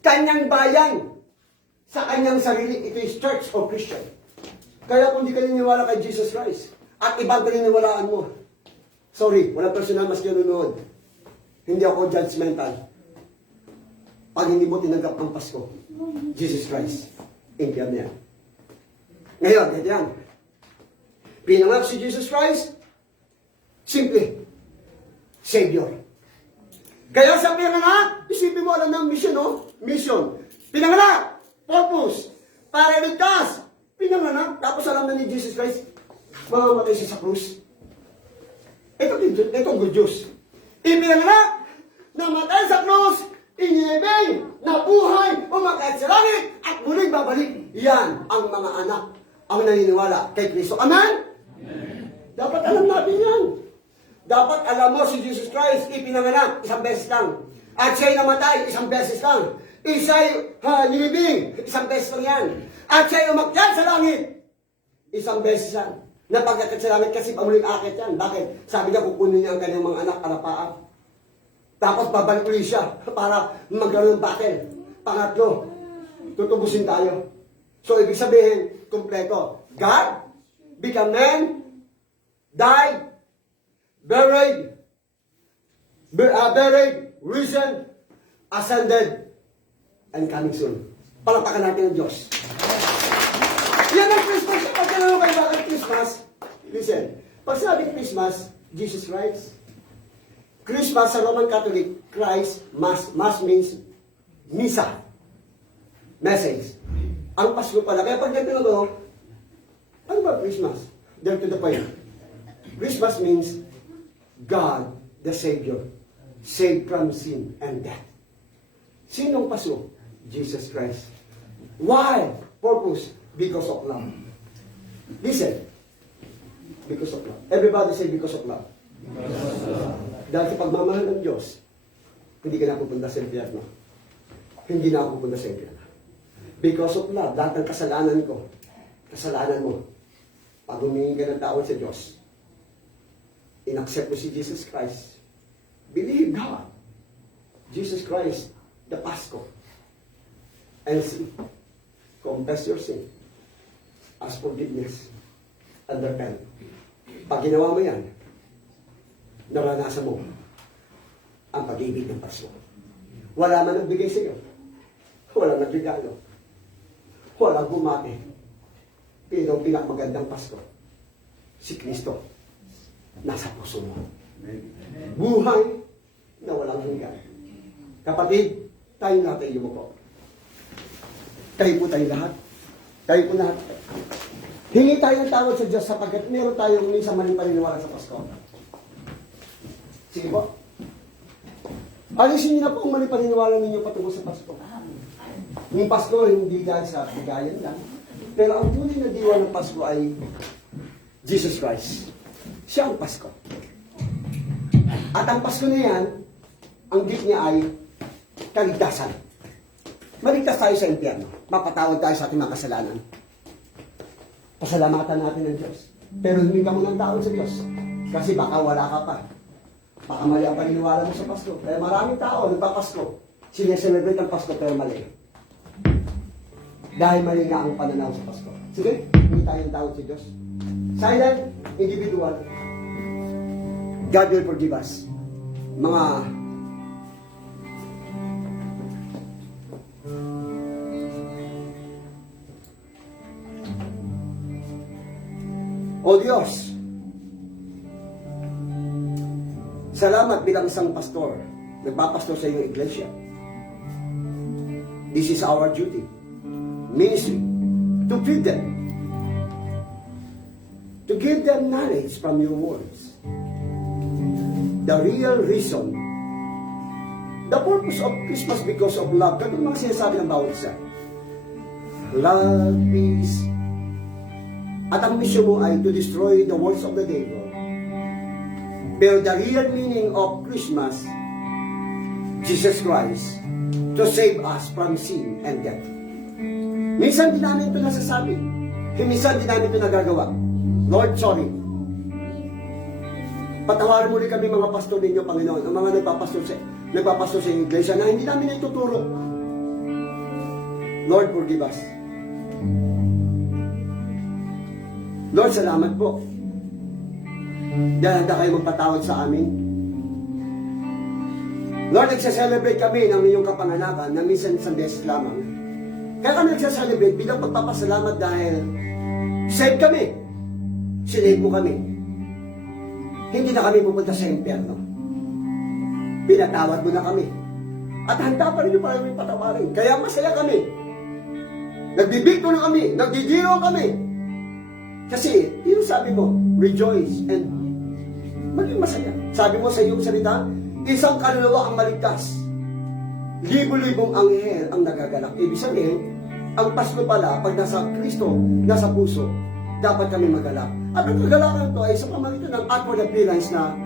kanyang bayan, sa kanyang sarili, ito is church or Christian. Kaya kung di ka niniwala kay Jesus Christ, at ibang paniniwalaan mo, sorry, wala personal mas nanonood. Hindi ako judgmental. Pag hindi mo tinanggap ang Pasko, Jesus Christ, impyerno yan. Ngayon, ito yan. Pinanganak si Jesus Christ, simple, Savior. Kaya sa pinanganak, isipin mo alam ng mission, Mission. Pinanganak, purpose, para iligtas. Pinanganak, tapos alam na ni Jesus Christ, mamamatay siya sa krus. Ito good news. Ipinanganak, namatay sa krus, inibig, nabuhay, umakyat sa langit, at muling babalik. Yan ang mga anak ang naniniwala kay Kristo. Amen? Dapat alam natin yan. Dapat alam mo si Jesus Christ, ipinanganak, isang beses lang. At siya'y namatay, isang beses lang. Isa'y nilibing, isang beses lang yan. At siya'y umakyat sa langit, isang beses lang. Napagkakit sa langit kasi pamuling akit yan. Bakit? Sabi niya, kukunin niya ang kanyang mga anak alapaan. Tapos babalik ulit siya para magkaroon ng battle. Pangatlo, tutubusin tayo. So, ibig sabihin, kumpleto. God became man, died, buried, risen, ascended, and coming soon. Palakpakan natin ang Diyos. Yan ang Christmas. Pag ano kayo bakit Christmas? Listen, pag sinabing Christmas, Jesus Christ. Christmas sa Roman Catholic, Christ, Mass means misa. Message. Ang Pasko pala. Kaya pag ganito ko, ano ba Christmas? There to the point. Christmas means God, the Savior, saved from sin and death. Sinong Pasko? Jesus Christ. Why? Purpose? Because of love. Listen. Because of love. Everybody say because of love. Dahil sa pagmamahal ng Diyos, hindi ka na pupunta sa impyerno. Hindi na ako pupunta sa impyerno. Because of love, lahat ng kasalanan ko, kasalanan mo, pag humingi ka ng tawad sa Diyos, inaccept mo si Jesus Christ. Believe God. Jesus Christ, the Paschal. And see, confess your sin. Ask forgiveness. And repent. Pag ginawa mo yan, naranasan mo ang pag-ibig ng Pasko. Wala man nagbigay sa iyo. Walang nagregalo. Walang bumati. Pero ang pinakamagandang Pasko, si Kristo, nasa puso mo. Buhay na walang hanggan. Kapatid, tayo natin yung po. Tayo po tayo lahat. Tayo po lahat. Hingi tayo ng tawad sa Diyos sapagkat meron tayong minsan maling paniniwala sa Pasko. Sige po. Alisin niyo na po ang maling paniniwala ninyo patungkol sa Pasko. Yung Pasko hindi dahil sa bigayan lang. Pero ang tunay na diwa ng Pasko ay Jesus Christ. Siya ang Pasko. At ang Pasko na yan, ang gift niya ay kaligtasan. Maligtas tayo sa impyerno. Mapatawad tayo sa ating mga kasalanan. Pasalamatan natin ng Diyos. Pero hindi ka mo ng tawad sa Diyos. Kasi baka wala ka pa. Baka mali ang paniniwala mo sa Pasko. Kaya maraming tao nagpapasko. Sineselebrate ang Pasko pero mali. Dahil mali nga ang pananaw sa Pasko. Sige, hindi tayong tawad sa Diyos. Silent, individual. God will forgive us. Mga O Diyos, salamat bilang isang pastor, nagpapastor sa iyong iglesia. This is our duty, ministry, to feed them, to give them knowledge from your words. The real reason, the purpose of Christmas because of love. Ganun mga sinasabi ng bawat isa. Love, peace, at ang mission mo ay to destroy the works of the devil. Pero the real meaning of Christmas, Jesus Christ, to save us from sin and death. Minsan din namin ito nasasabi. Minsan din namin ito nagagawa. Lord, sorry. Patawarin muli kami mga pastor ninyo, Panginoon, ang mga nagpapastor sa iglesia na hindi namin ituturo. Lord, forgive us. Lord, salamat po. Dahil handa kayo magpatawad sa amin. Lord, nagsaselebrate kami ng inyong kapanganakan na minsan isang beses lamang. Kaya kami nagsaselebrate bilang pagpapasalamat dahil save kami. Sinave mo kami. Hindi na kami pupunta sa impyerno. Pinatawad mo na kami. At handa pa rin yung parang patawarin. Kaya masaya kami. Nagbibigto na kami. Nagdidiro kami. Kasi, yun sabi mo, rejoice and maging masaya. Sabi mo sa iyong salita, isang kaluluwa ang maligtas. Libo-libong anghel ang nagaganap. Ibig sabihin, ang Pasko pala, pag nasa Kristo, nasa puso, dapat kami magalak. At ang kagalakan ito ay sa pamamagitan ng outward appearance na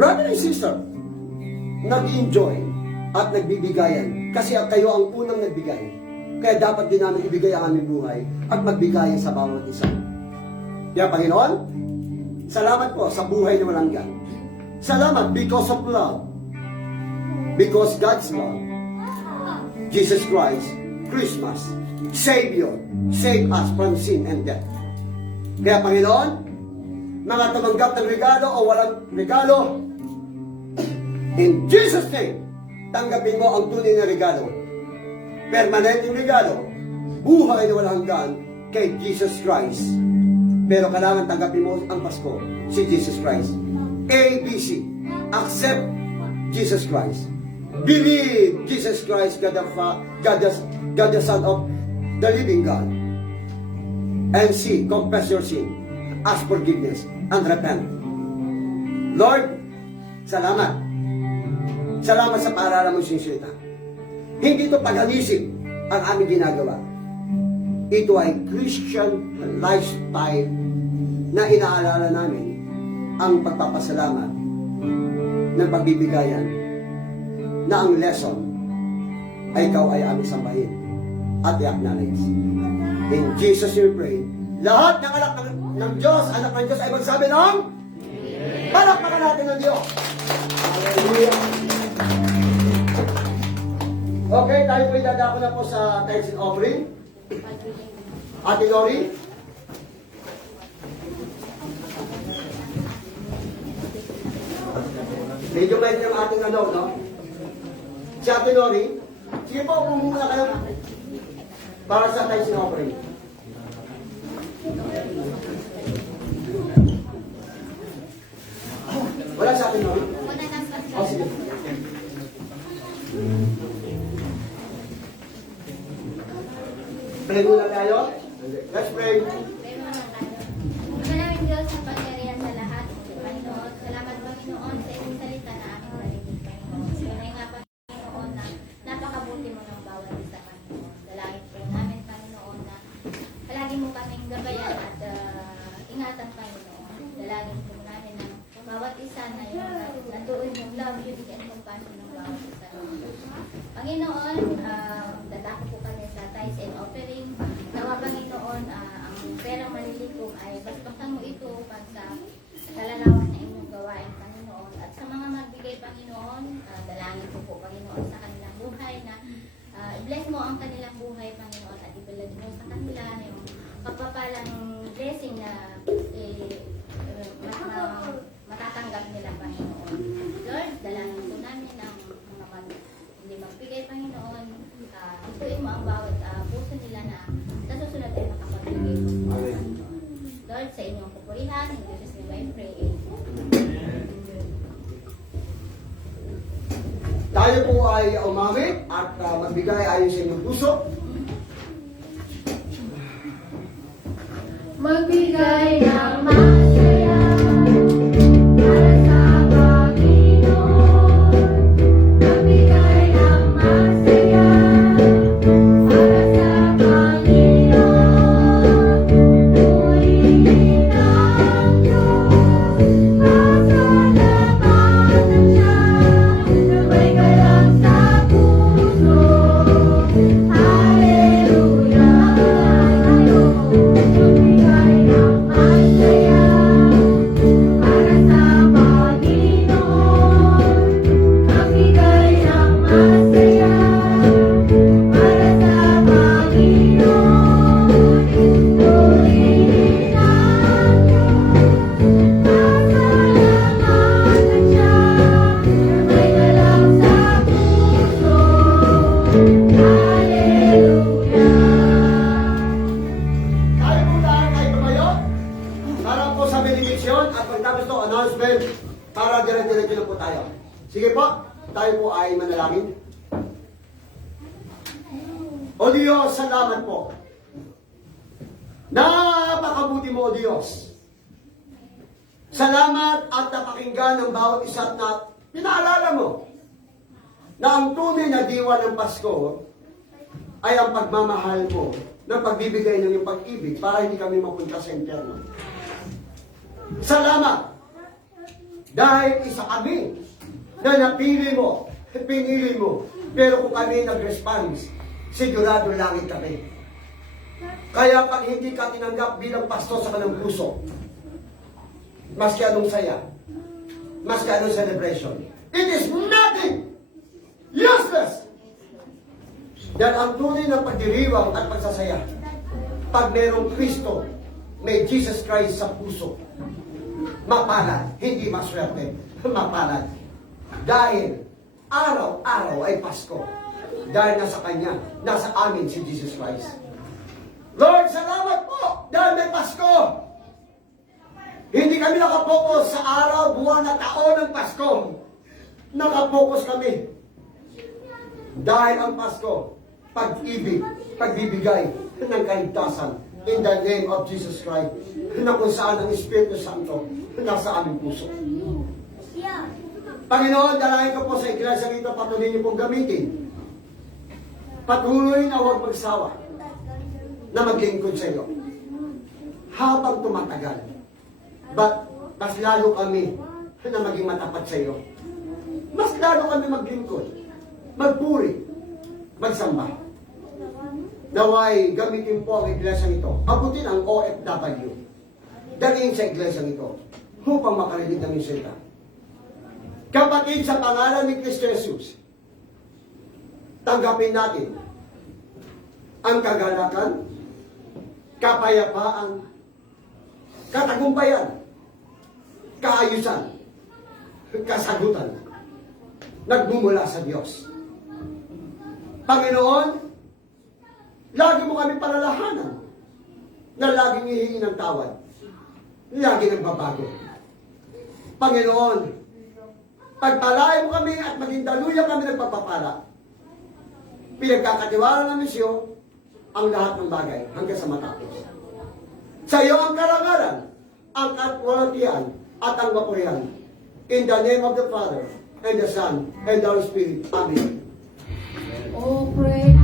brother and sister, nag-enjoy at nagbibigayan. Kasi kayo ang unang nagbigay. Kaya dapat din namin ibigay ang aming buhay at magbigayan sa bawat isa. Kaya Panginoon, salamat po sa buhay na walang gan. Salamat because of love. Because God's love, Jesus Christ, Christmas, Savior, save us from sin and death. Kaya Panginoon, mga tumanggap ng regalo o walang regalo, in Jesus' name, tanggapin mo ang tunay na regalo. Permanenteng regalo, buhay na walang hanggan kay Jesus Christ. Pero kailangan tanggapin mo ang Pasko, si Jesus Christ. ABC, accept Jesus Christ. Believe Jesus Christ, God the Son of the living God. And C, confess your sin, ask forgiveness, and repent. Lord, salamat. Salamat sa paaralan mo sinsilita. Hindi ito paganisip ang aming ginagawa. Ito ay Christian lifestyle na inaalala namin ang pagpapasalamat ng pagbibigayan na ang lesson ay ikaw ay aming sambahin at i-acknowledge. In Jesus we pray. Lahat ng anak ng Diyos, anak ng Diyos ay magsabi ng palakpakan natin ng Diyos. Hallelujah. Okay, tayo po idadako na po sa tithes and offering. Ate Lori. Medyo bait yung ating ano, no? Si Ate Lori. Sige po, muna kayo. Para sa tithes and offering. Wala sa Ate Lori? Oh, sige. Pray muna tayo. Let's pray. Maraming Diyos sa pangyarihan sa lahat. Panginoon, salamat Panginoon sa iyong salita na aming marinig, Panginoon. Tunay nga Panginoon na napakabuti mo ng bawat isa, Panginoon. Dalangin po namin, Panginoon, na palagi mo kaming gabayan at ingatan, Panginoon. Dalangin po namin na bawat isa na yung nandoon yung love, unity, and compassion ng bawat isa. Panginoon, dadako po kami sa tithes and offering. Nawa Panginoon, ang perang malilikom ay basbasan mo ito pag sa kalalawan na inyong gawain, Panginoon. At sa mga magbigay, Panginoon, dalangin ko po, Panginoon, sa kanilang buhay na i-bless mo ang kanilang buhay, Panginoon, at ibilad mo sa kanila yung kapapalang blessing na matatanggap nila, Panginoon. Lord, dalangin po namin ang mga hindi magbigay, Panginoon. Ituin mo ang bawat puso nila na sa susunod ay makapagbigay po. Lord, sa inyong pupurihan, in Jesus' name I pray. Tayo po ay umamit at magbigay ayon sa inyong puso. Magbigay ng masaya para sa Panginoon. Magbigay ng masaya para sa Panginoon. Purihin ang Diyos, pasalamatan siya, na may galang sa puso. Hallelujah. Magbigay ng masaya para sa Panginoon. Magbigay ng masaya para sa Panginoon. Purihin ang Diyos, pasalamatan siya, na may galang sa puso. Hallelujah. Tayo po lahat ay tumayo. Para po sa benediction at pagtapos to announcement para dire-diretso na po tayo. Sige po, tayo po ay manalangin. O Diyos, salamat po. Napakabuti mo, O Diyos. Salamat at napakinggan ng bawat isa na pinaalala mo na ang tunay na diwa ng Pasko ay ang pagmamahal mo ng pagbibigay ng iyong pag-ibig para hindi kami mapunta sa impyerno. Salamat dahil isa kami na napili mo, pinili mo, pero kung kami nag-response, sigurado langit kami. Kaya pag hindi ka tinanggap bilang pastor sa kanang puso, maski anong saya, maski anong celebration, it is nothing! Useless! Dahil ang tunay ng pagdiriwang at pagsasaya, pag merong Kristo, may Jesus Christ sa puso, mapalad, hindi maswerte, mapalad. Dahil araw-araw ay Pasko. Dahil nasa Kanya, nasa amin si Jesus Christ. Lord, salamat po dahil may Pasko. Hindi kami nakapokus sa araw, buwan at taon ng Pasko. Nakapokus kami. Dahil ang Pasko, pag-ibig, pagbibigay ng kaligtasan in the name of Jesus Christ, na kung saan ang Espiritu Santo nasa aming puso. Panginoon, dalangin ko po sa iglesia rito, patuloy niyo pong gamitin. Patuloy na huwag magsawa na maglingkod sa iyo. Habang tumatagal, mas lalo kami na maging matapat sa iyo. Mas lalo kami maglingkod, magpuri, magsamba. Naway gamitin po ang iglesia ito. Abutin ang OFW. Dalhin sa iglesia ito upang makarinig ng salita. Kapatid, sa pangalan ni Kristo Jesus, tanggapin natin ang kagalakan, kapayapaan, katagumpayan, kaayusan, kasagutan, nagmumula sa Diyos. Panginoon, lagi mo kami palalahanan na laging hihingi ng tawad, lagi nagbabago. Panginoon, pagpalain mo kami at maging daluyan kami nagpapapala. Pinagkakatiwala namin sa iyo ang lahat ng bagay hanggang sa matapos. Sa iyo ang karangalan, ang katwalatian at ang mapurihan. In the name of the Father, and the Son, and the Holy Spirit. Amen. Oh, pray.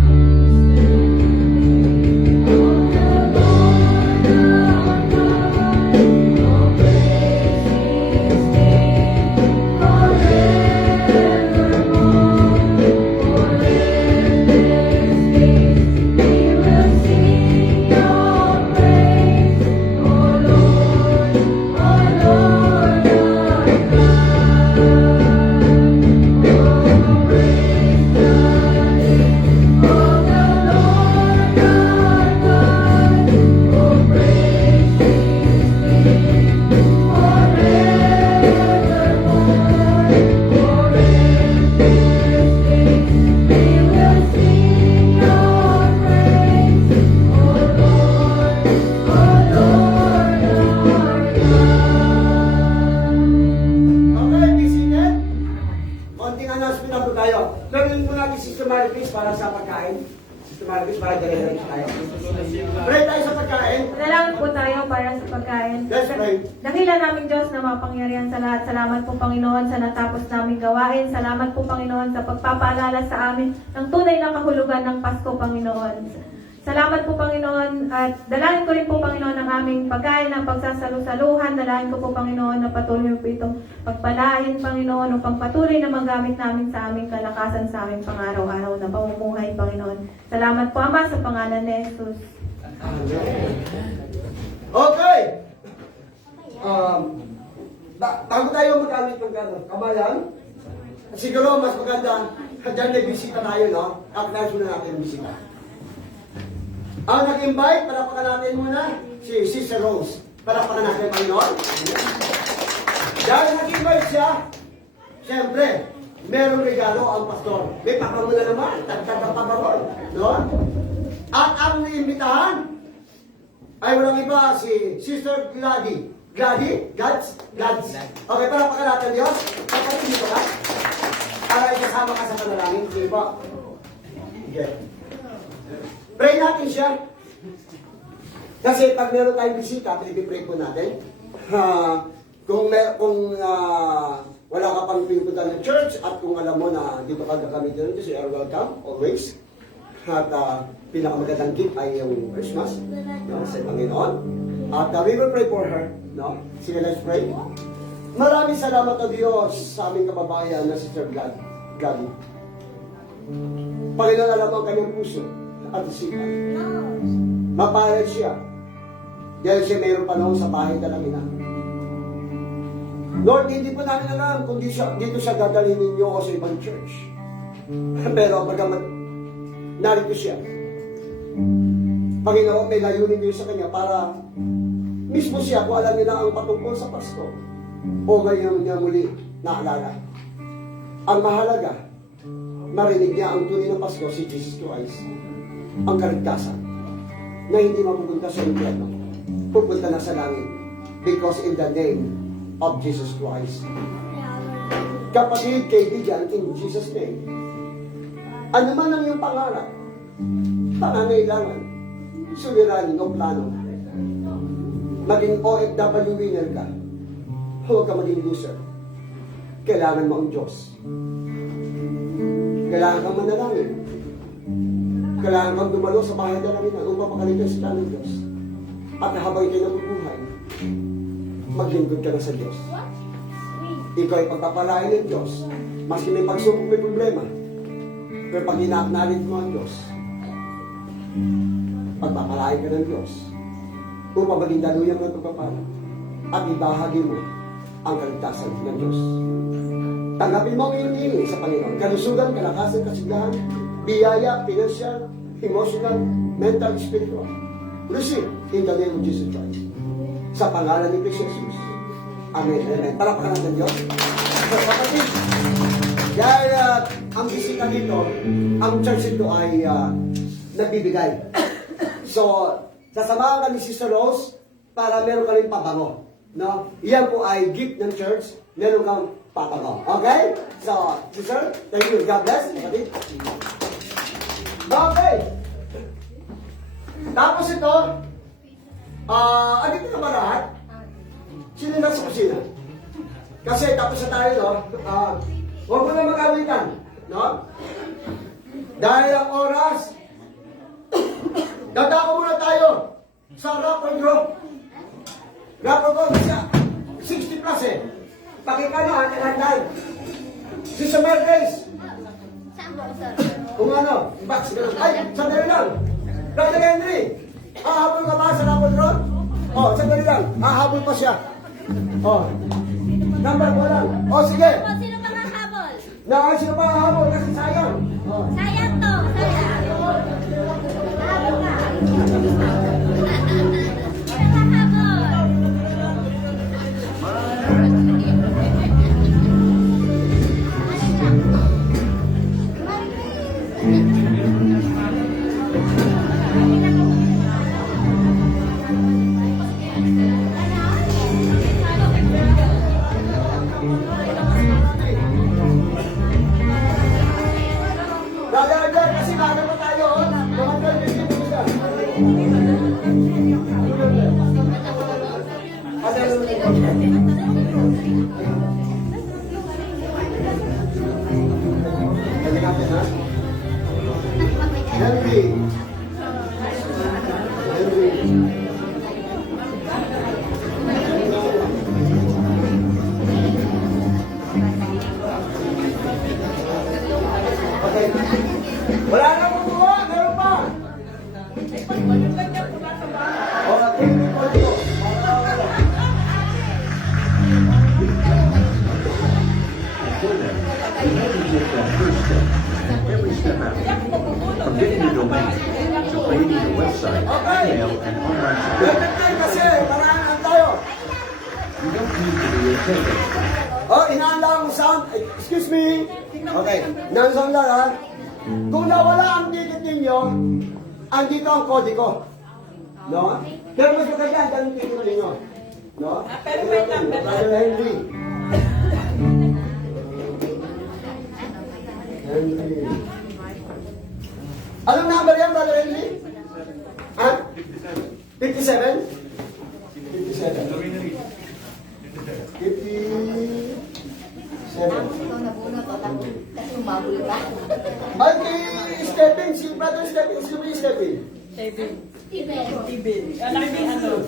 Para sa pagkain. Systematic para dalayan tayo. Pray tayo sa pagkain. Dalangin po tayo para sa pagkain. Let's pray. Dakila namin Diyos na mapangyarihan sa lahat. Salamat po Panginoon sa natapos naming gawain. Salamat po Panginoon sa pagpapaalala sa amin ng tunay na kahulugan ng Pasko, Panginoon. Salamat po Panginoon at dalangin ko rin po Panginoon ang aming pagkain ng pagsasalu-saluhan. Dalangin ko po Panginoon na patuloy po itong pagpalain Panginoon upang patuloy na magamit namin sa aming kalakasan sa aming pang-araw-araw na pamumuhay Panginoon. Salamat po Ama sa pangalan ni Jesus. Okay. Bago tayo magamit ng kamayan, siguro mas maganda dyan may bisita tayo, no? Acknowledge muna natin ang bisita. Ang nag-invite, palapakan natin muna, si Sister Rose. Palapakan natin, Panginoon. Dahil nag-invite siya, siyempre, merong regalo ang pastor. May papamula naman, tagtag pa no? At ang iimbitahan ay walang iba, si Sister Gladys. Gladys? Okay, palapakan natin Diyos. Kapatid dito ka. Para ikasama ka sa panalangin. Sige po. Okay. Pray natin siya. Kasi pag meron tayong bisita, pray po natin. Kung wala ka pang pinupunta ng church at kung alam mo na dito ka gagamitin ng Diyos, you are welcome always. At pinakamagandang gift ay yung Christmas, no, sa Panginoon. At we will pray for her. No? Sige, let's pray. Maraming salamat na Diyos sa aming kababayan na si Sir Gladys. Panginoon, alam ang kanyang puso at isipan. Mapalad siya. Dahil siya mayroong panahon sa bahay Dalangina. Lord, hindi po namin alam kung dito siya dadalhin ninyo o sa ibang church. Pero pagkamat narito siya, Panginoon, may layunin kayo sa kanya para mismo siya kung alam niya ang patungkol sa Pasko o ngayon niya muli naalala. Ang mahalaga, marinig niya ang tunay ng Pasko, si Jesus Christ, ang kaligtasan, na hindi mapupunta sa impyerno, pupunta na sa langit, because in the name of Jesus Christ. Kapatid, kaibigan, in Jesus' name, ano man ang iyong pangarap, pangangailangan, suliranin o plano, maging OFW winner ka, huwag ka maging loser. Kailangan mo ang Diyos. Kailangan kang manalangin. Kailangan kang dumalo sa bahay Dalangina upang makaligtas ka ng Diyos. At habang ito'y nabubuhay, maglingkod ka na sa Diyos. Ikaw ay pagpapalain ng Diyos. Maski may pagsubok, may problema. Pero pag ina-acknowledge mo ang Diyos, pagpapalain ka ng Diyos upang maging daluyang ng pagpapala at ibahagi mo ang kaligtasan ng Diyos. Tanggapin mo ang iyong sa Panginoon. Kalusugan, kalakasan, kasiglahan, biyaya, financial, emotional, mental, spiritual. Receive in the name of Jesus Christ. Sa pangalan ni Cristo Jesus. Amen. Amen. Palakpakan natin Diyos. So, kapatid, dahil ang bisita dito, ang church ito ay nagbibigay. So, sasamahan ka ni Sister Rose para meron ka rin pabango. No? Iyan po ay gift ng church. Meron kang pabango. Okay? So, Sister, thank you. God bless. Kapatid. Okay. Tapos ito, andito na ba lahat? Sino na sa kusina? Kasi tapos na tayo, no? Huwag mo na mag-awitan, no? Dahil ang oras, dadako muna tayo sa rapper group. Rapper group siya, 60 plus eh. Pakikanan, live. Si Samuel Grace. Saan po, sir? Kung ano, box ka lang. Ay, sandali lang. Brother Henry, hahabol ka ba sa rapper group? Oh, sandali lang. Hahabol pa siya. Oh. Number ko lang. Oh, sige. Sino pa nga habol? Sino pa hahabol? Kasi sayang. Oh. Sayang to. Sayang. Habol ka. Sino pa habol? Dada, kasi bago pa tayo. Oh. Mga 12 minutes siya. Halika ha? Henry. Okay. Wala na kumuha, meron pa. Okay, Every step out. From getting the domain to creating a website, email, and online support. Kasi, paraan tayo. You don't need to be a taker. Oh, inaanda ang sound. Excuse me. Okay, nansang lang ha. Kung nawala ang ticket ninyo, andito ang kode ko. No? Pero mas maganda, ganun ticket ninyo. No? Pero may number. Brother Henry. Henry. Anong number yan, Brother Henry? Ha? 57? 57. 57.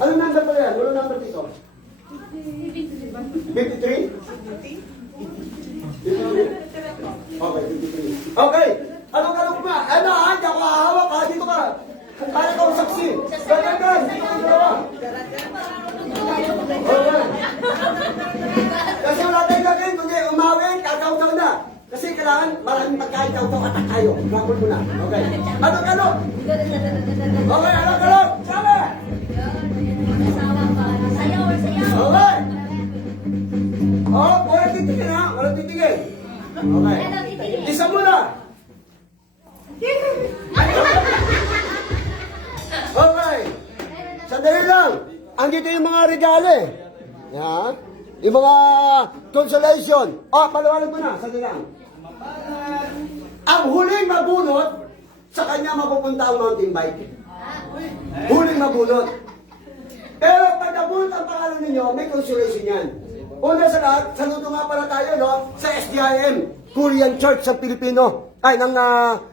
Anong number pa yan? Wala number dito? 53? 53? Okay, 53. Okay! Anong ba? Ano ha? Hindi ako hahawak ha? Dito ka! Kaya ka saksi! Ganyan! Dito ka dalawa! Okay! Kasi wala tayong gagawin, kundi umawin, kakautaw na! Kasi kailangan maraming pagkain kautaw at tayo. Gagawin mo na. Okay. Ano? Okay, ano? Sabi! Okay! Oh, walang titigil ha? Walang titigil. Okay. Isa muna! Okay. Sandali lang. Andito yung mga regalo eh. Yan. Yung mga consolation. Oh, paliwanag mo na. Sandali lang. Ang huling mabunot, sa kanya mapupunta ang mountain bike. Huling mabunot. Pero pag nabunot ang pangalan ninyo, may consolation yan. Una sa lahat, saludo nga pala tayo, no? Sa SDIM, Korean Church sa Pilipino. Ay, ng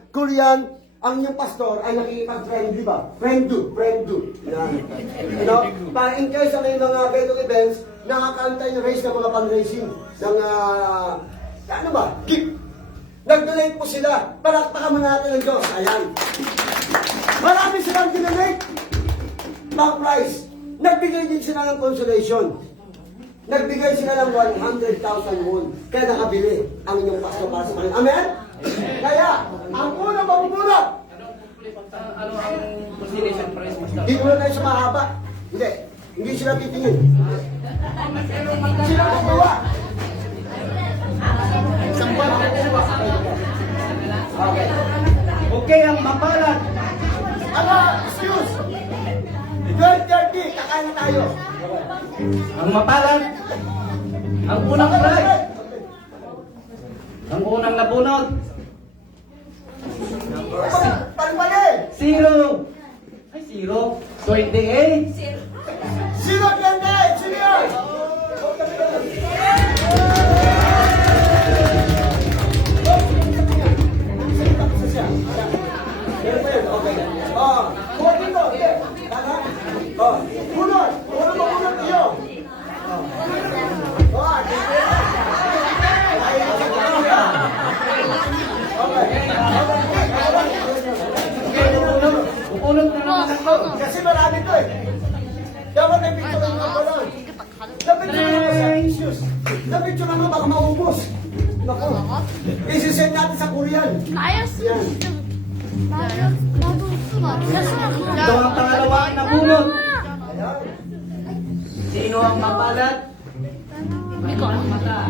Korean, ang inyong pastor ay nakikipag-friendly ba? Friend-do. Yan. You know? Para in case sa may mga ganitong events, nakakantay na race ng mga fundraising. Ng, ano ba? Gift. Nag-donate po sila. Palakpakan mo natin ang Diyos. Ayan. Marami silang dinonate. Pang price. Nagbigay din sila ng consolation. Nagbigay sila ng 100,000 won. Kaya nakabili ang inyong pastor para sa kanila. Amen? Kaya, ang unang mabubulot. Ano ang consolation prize, Pastor? Hindi muna tayo sa mahaba. Hindi sila titingin. Sila kukuha. Okay. Okay, ang mapalad. Excuse. 12:30, kakain na tayo. Ang mapalad. Ang unang prize. Ang unang nabunot. Pali. 0. Ay, 0. 28. 0:28. Sino yun? Okay. Kuha dito. Bunot. Bunot niyo. Upunod na naman ako. Kasi marami to eh. Dapat may picture lang ako lang. Napicture lang sa issues. Napicture lang baka maubos. Naku. Isisend natin sa Korean. Yan. Ito ang pangalawang nabunot. Ayan. Sino ang mapalad? May mata.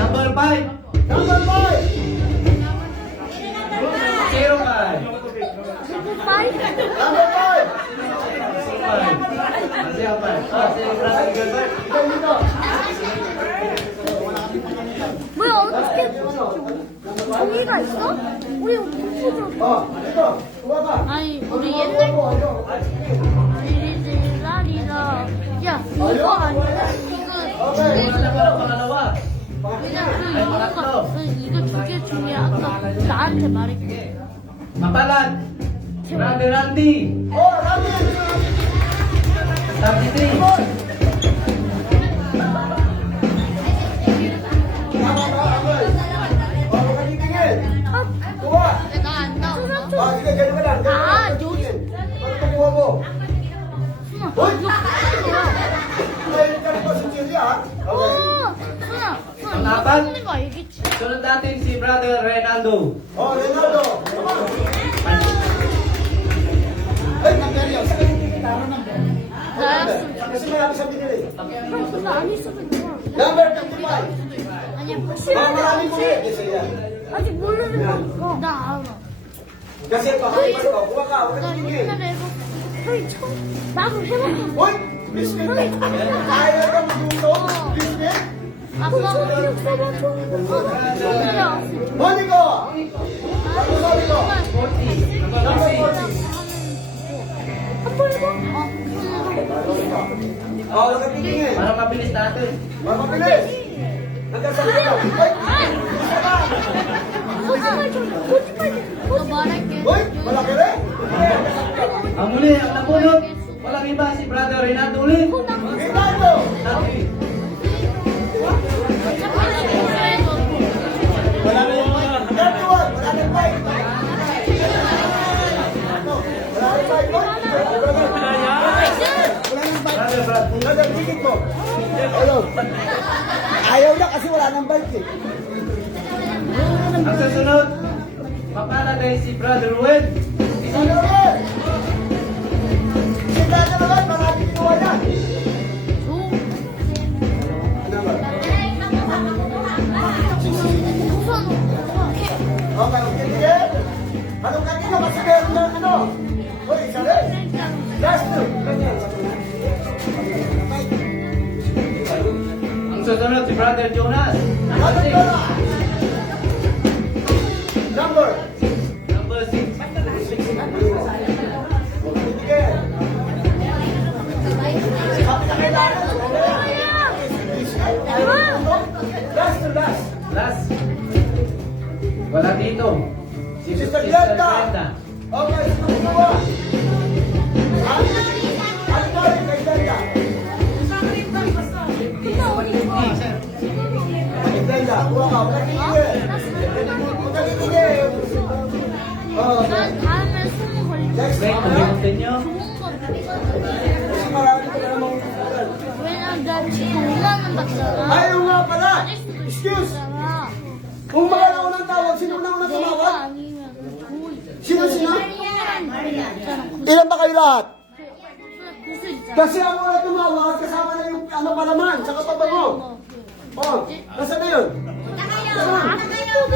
Number 5. Number 5. 05. Number 5. Si Alpay. Si Brother Gilbert. Ikaw dito. 뭐야 어떻게 종이가 있어? 우리 못 보죠. dito. Kuha ka. 아니 우리 옛날 리리리라리라 야 이거 아니야 이거 Pangalawa. 이거 두 개 중에 아까 나한테 말했지. Mapalad. Brother Randy. Randy. 33. Kuha. 나안 나오나? Sige, ganun ka lang. 여기 Ano kukuha mo? Hoy! Ngayon ka rin pa si Chili, ha? Okay. Ang apat. 쓰는 거 알겠지? Sunod natin si Brother Renaldo. Renaldo. Come on. Ay, nangyari. Sa kanya taro ng kasi marami sa binili. 그거 안 있어도 좋아. Number 55. 아니야 Marami ko eh. Isa yan. 아직 모르는 거. 나 알아. Kasi pakaipan ko. Kuha ka. Huwag ka 나 tingin. 옛날에 이거 형이 처음 나도 해봤거든. Hoy! Biscuit ka. Kaya ka magluto? Biscuit? 아빠가 그냥 써봐줘. 옛날에 Monica! Ano sabi ko? Number 40. 한번 해봐. Huwag ka tingin. Para mabilis natin. Mapabilis. Hanggang sa ito. Hoy! 거짓말 좀. 거짓말 좀. 너 말할게. Hoy! Malaki rin. Ang muli, ang napunot, walang iba si Brother Renato ulit. Rinaldo! Wala na yung mga... Everyone, wala na yung fight. Wala na yung fight mo? Wala na yung fight. Brother, tigit mo. Ayaw. Ayaw na kasi wala nang bike eh. Ang susunod, papalagay si Brother Wed. Ano rin? Si Brother naman, marami kinuha na. Ano ba? Okay, okay, sige. Anong kanina kasi meron ng ano? Uy, isa rin. Last two. Ang susunod si Brother Jonas. Ano ba? Number. Number 6. Sige. Sabi na kailangan. Last to last. Last. Wala dito. Si Sister Glenda. Okay, sino gumawa? Ano ba rin kay Glenda? Kay Glenda, kuha ka. Magkakitigil. Oh, next Wait, one. pagkimutin nyo. Kasi marami ko na namang ayaw nga pala. Excuse. Kung mga naunang tawag, sino unang tumawag? Sino? Ilan ba kayo lahat? Kasi ang una tumawag, kasama na yung ano palaman, sa kapabango. Oh, nasa na yun? Dalawa. Sino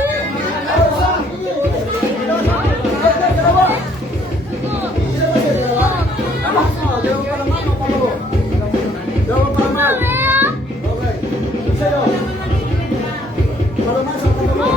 ba siya? Dalawa? Dalawang palaman, o pabango? Dalawang palaman. Okay. Sa'yo? Palaman sa pabango.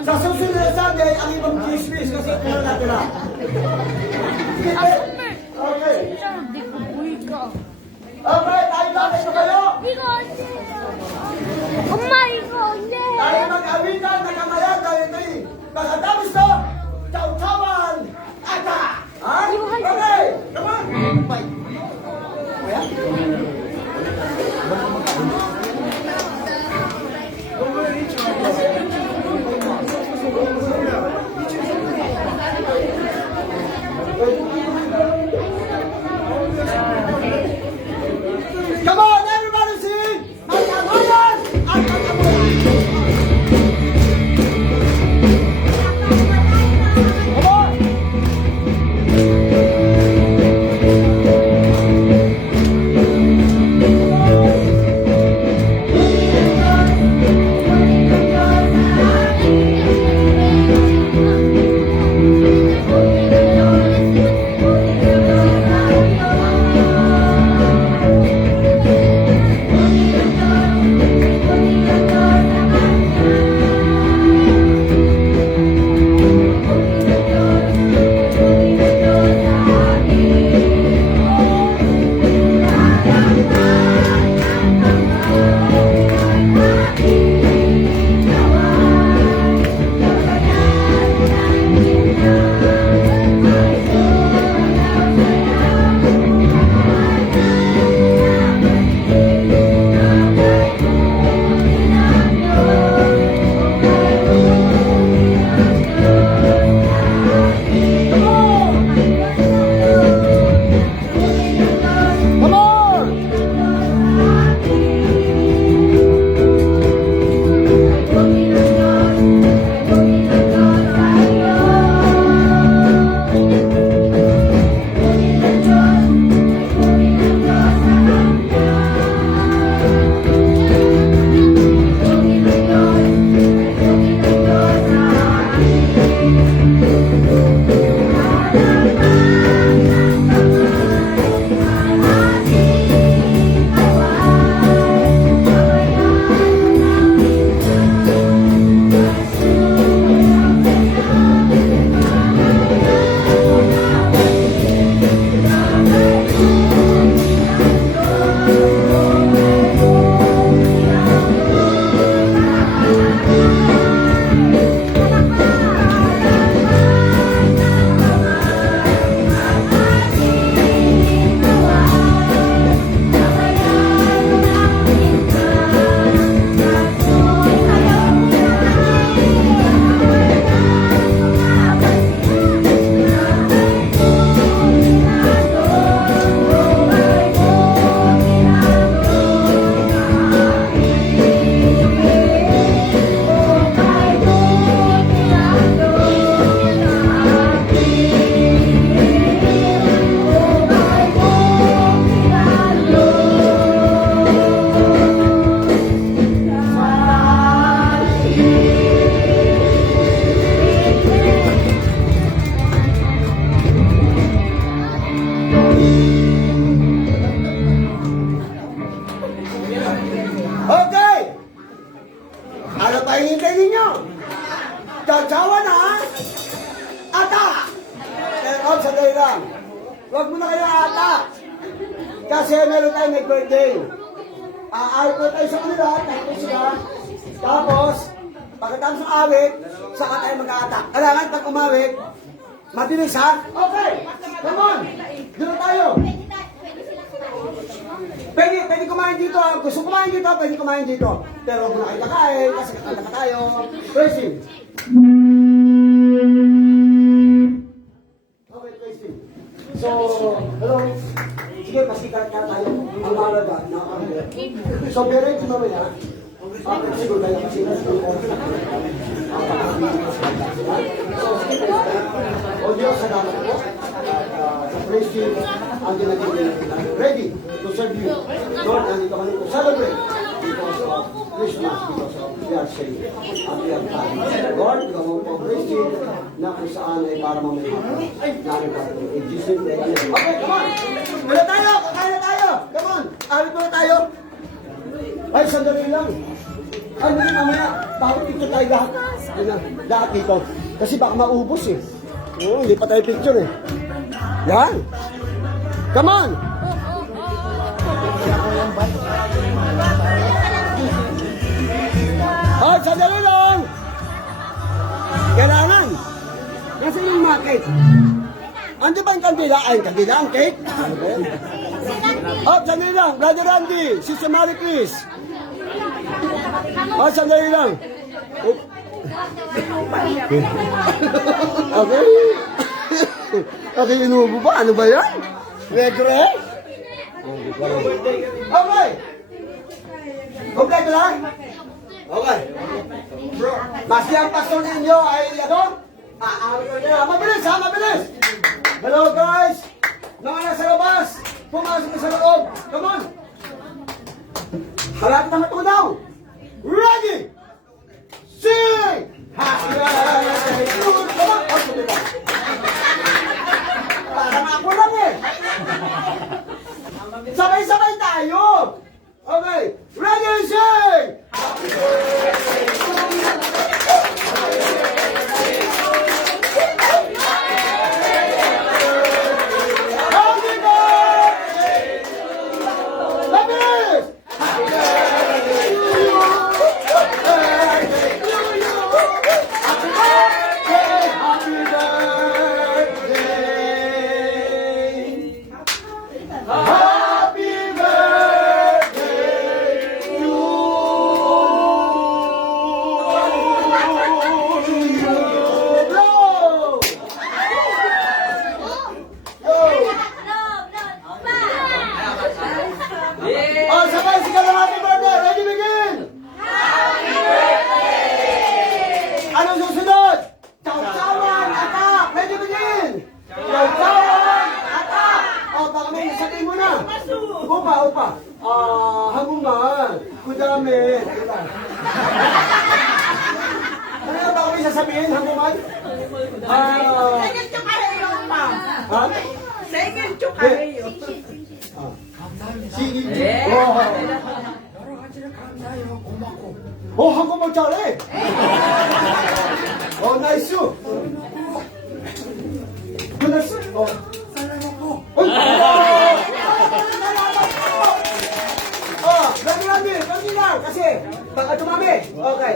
Sa susunod na Sunday, ang ibang chismis kasi ito na natira. Okay. Okay, tayo bakit na kayo? 엄마 이거 언제 해? Tayo mag-awitan na kamayan dahil tayo. Pagkatapos to, chow-chowan! Ata! Ha? Okay, come on! Kaya? lang. Huwag mo na kayo atak. Kasi meron tayong nag-birthday. Aawit ko tayo sa kanila, tapos sila. Tapos, pagkatapos ng awit, saka tayo mag-aatak. Kailangan pag umawit, mabilis ha? Okay, come on. Dito tayo. Pwede kumain dito. Gusto kumain dito, pwede kumain dito. Pero huwag mo na kayo kakain, kasi kakanta ka tayo. Tracing. Okay, tracing. So, hello. Sige, pasikat ka tayo. Ang mahalaga, nakakabit. So, pero ito mamaya, siguro tayo kasi nasa So, sige, o Diyos, salamat po. Sa praise team, ang ginagawa ready to serve you. Lord, nandito kami to celebrate because of Christmas, because of we are saved. At we are time. Lord, gawin po praise team na kung saan ay para mamaya. Namin pa ito. In Jesus' name. Okay, come on. Wala tayo, kakain na tayo. Come on, awit mo na tayo. Ay, sandali lang. Ay, hindi mamaya. Bakit dito tayo lahat? Lahat dito. Kasi baka maubos eh. Oo, hindi pa tayo picture eh. Yan. Come on. Ay, sandali lang. Kailangan. Nasaan yung market? Ando ba yung kandila? Ay, yung kandila, ang cake? Oh, sandali lang. Brother Randy, Sister Mary Chris. Oh, sandali lang. Okay. Okay, inuubo ba? Ano ba yan? Regre? Okay. Okay ka lang? Okay. Basta ang pastor ninyo ay ano? Aawit ko niya. Mabilis ha, mabilis! Hello guys! Mga nasa labas! Pumasok na sa loob! Come on! Halapit na matunaw! Ready! Sing! Happy birthday to you! Come on! Oh, sumita! Parang ako lang eh! Sabay-sabay tayo! Okay! Ready, sing! Happy birthday to you! Hangungan, kudami. Ano na ba kami sasabihin, hangungan? Second chokareyo pa. Ha? Second chokareyo. Sige. Oh, hangungan mo chale. Oh, nice you. Goodness. Oh. Salamat po. Lagi lang, kasi baka tumami. Okay.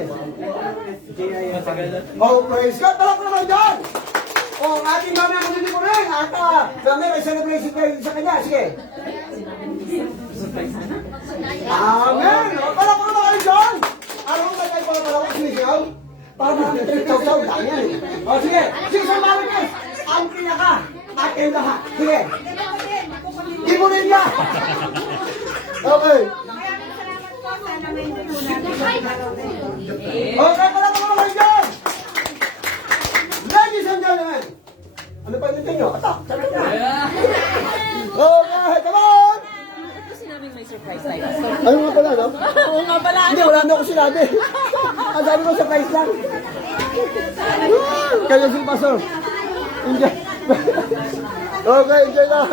Oh, praise God. Talak naman dyan. Oh, ating mami ang hindi ko rin. At kami may celebration kayo sa kanya. Sige. Amen. Oh, talak naman kayo dyan. Alam mo ba kayo pala sinisigaw? Para marami tayo chow-chow. Dami yan eh. Oh, sige. Sige, sa mami guys. Ang pinaka. At yung lahat. Sige. Ibunin niya. Okay. Okay, pala mga mga dyan! Ladies and gentlemen! Ano pa yung nyo? Atak! Sabi na! Okay, come on! Sinabing may surprise tayo. Ano nga pala, no? Oo nga pala. Hindi, wala na ako sinabi. Ang sabi ko, surprise lang. Kaya si Pastor. Enjoy. Okay, enjoy lang.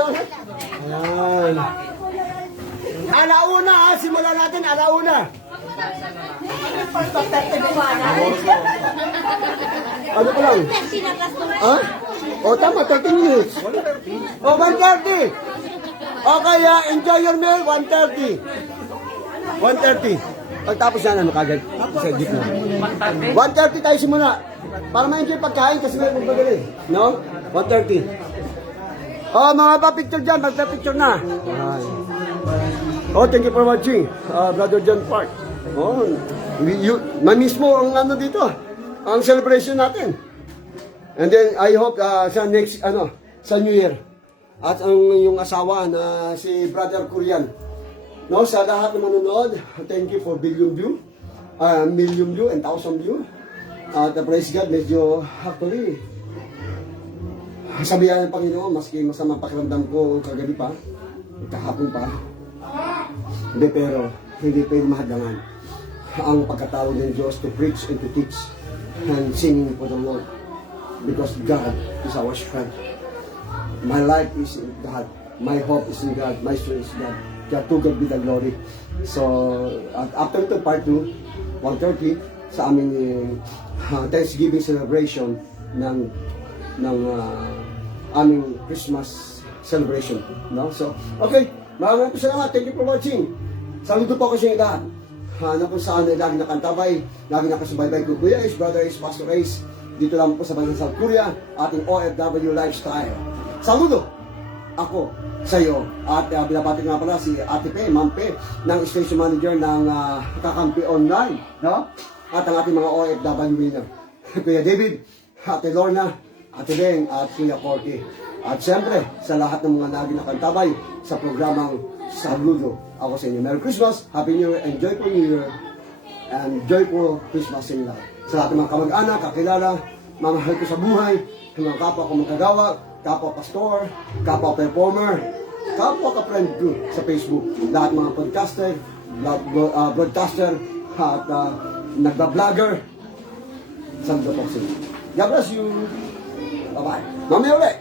Ayan. Alauna ha, simulan natin alauna. Ano pa lang? Ha? O tama, 30 minutes. O 1:30. Okay, enjoy your meal, 1:30. 1:30. Pagtapos yan, ano kagad? Sa jeep na. 1:30 tayo simula. Para ma-enjoy pagkain kasi may magbagali. No? 1:30. Oh, mga pa-picture dyan, magpa-picture na. Ayan. Oh, thank you for watching, Brother John Park. Oh, ma-miss mo ang ano dito, ang celebration natin. And then, I hope sa next, sa New Year. At ang yung asawa na si Brother Korean. No, sa lahat ng manonood, thank you for million view and 1,000 view. At praise God, medyo actually, sabihan ng Panginoon, maski masama pakiramdam ko kagabi pa, kahapon pa. Hindi, pero hindi pwede mahadlangan ang pagkatawag ng Diyos to preach and to teach and singing for the Lord. Because God is our strength. My life is in God. My hope is in God. My strength is in God. Kaya to God be the glory. So, after ito, part 2, 1:30, sa aming Thanksgiving celebration ng aming Christmas celebration. No? So, okay. Maraming salamat. Thank you for watching. Saludo po ako sa inyo lahat. Na kung saan ay lagi nakantabay, lagi nakasubaybay ko. Kuya Ace, Brother Ace, Pastor Ace. Dito lang po sa bansang South Korea, ating OFW lifestyle. Saludo ako sa iyo. At binabati nga pala si Ate Pe, Ma'am Pe, ng station manager ng Kakampi Online. No? At ang ating mga OFW winner. Kuya David, Ate Lorna, Ate Beng, at Kuya Corky. At siyempre, sa lahat ng mga naging nakantabay sa programang Saludo ako sa inyo. Merry Christmas, Happy New Year, and joyful New Year, and joyful Christmas sa inyo lahat. Sa lahat ng mga kamag-anak, kakilala, mamahal ko sa buhay, mga kapwa ko magkagawa, kapwa pastor, kapwa performer, kapwa ka-friend ko sa Facebook, lahat mga podcaster, broadcaster, at nagba-vlogger. Saludo po sa inyo. God bless you. Bye-bye. Mamaya ulit.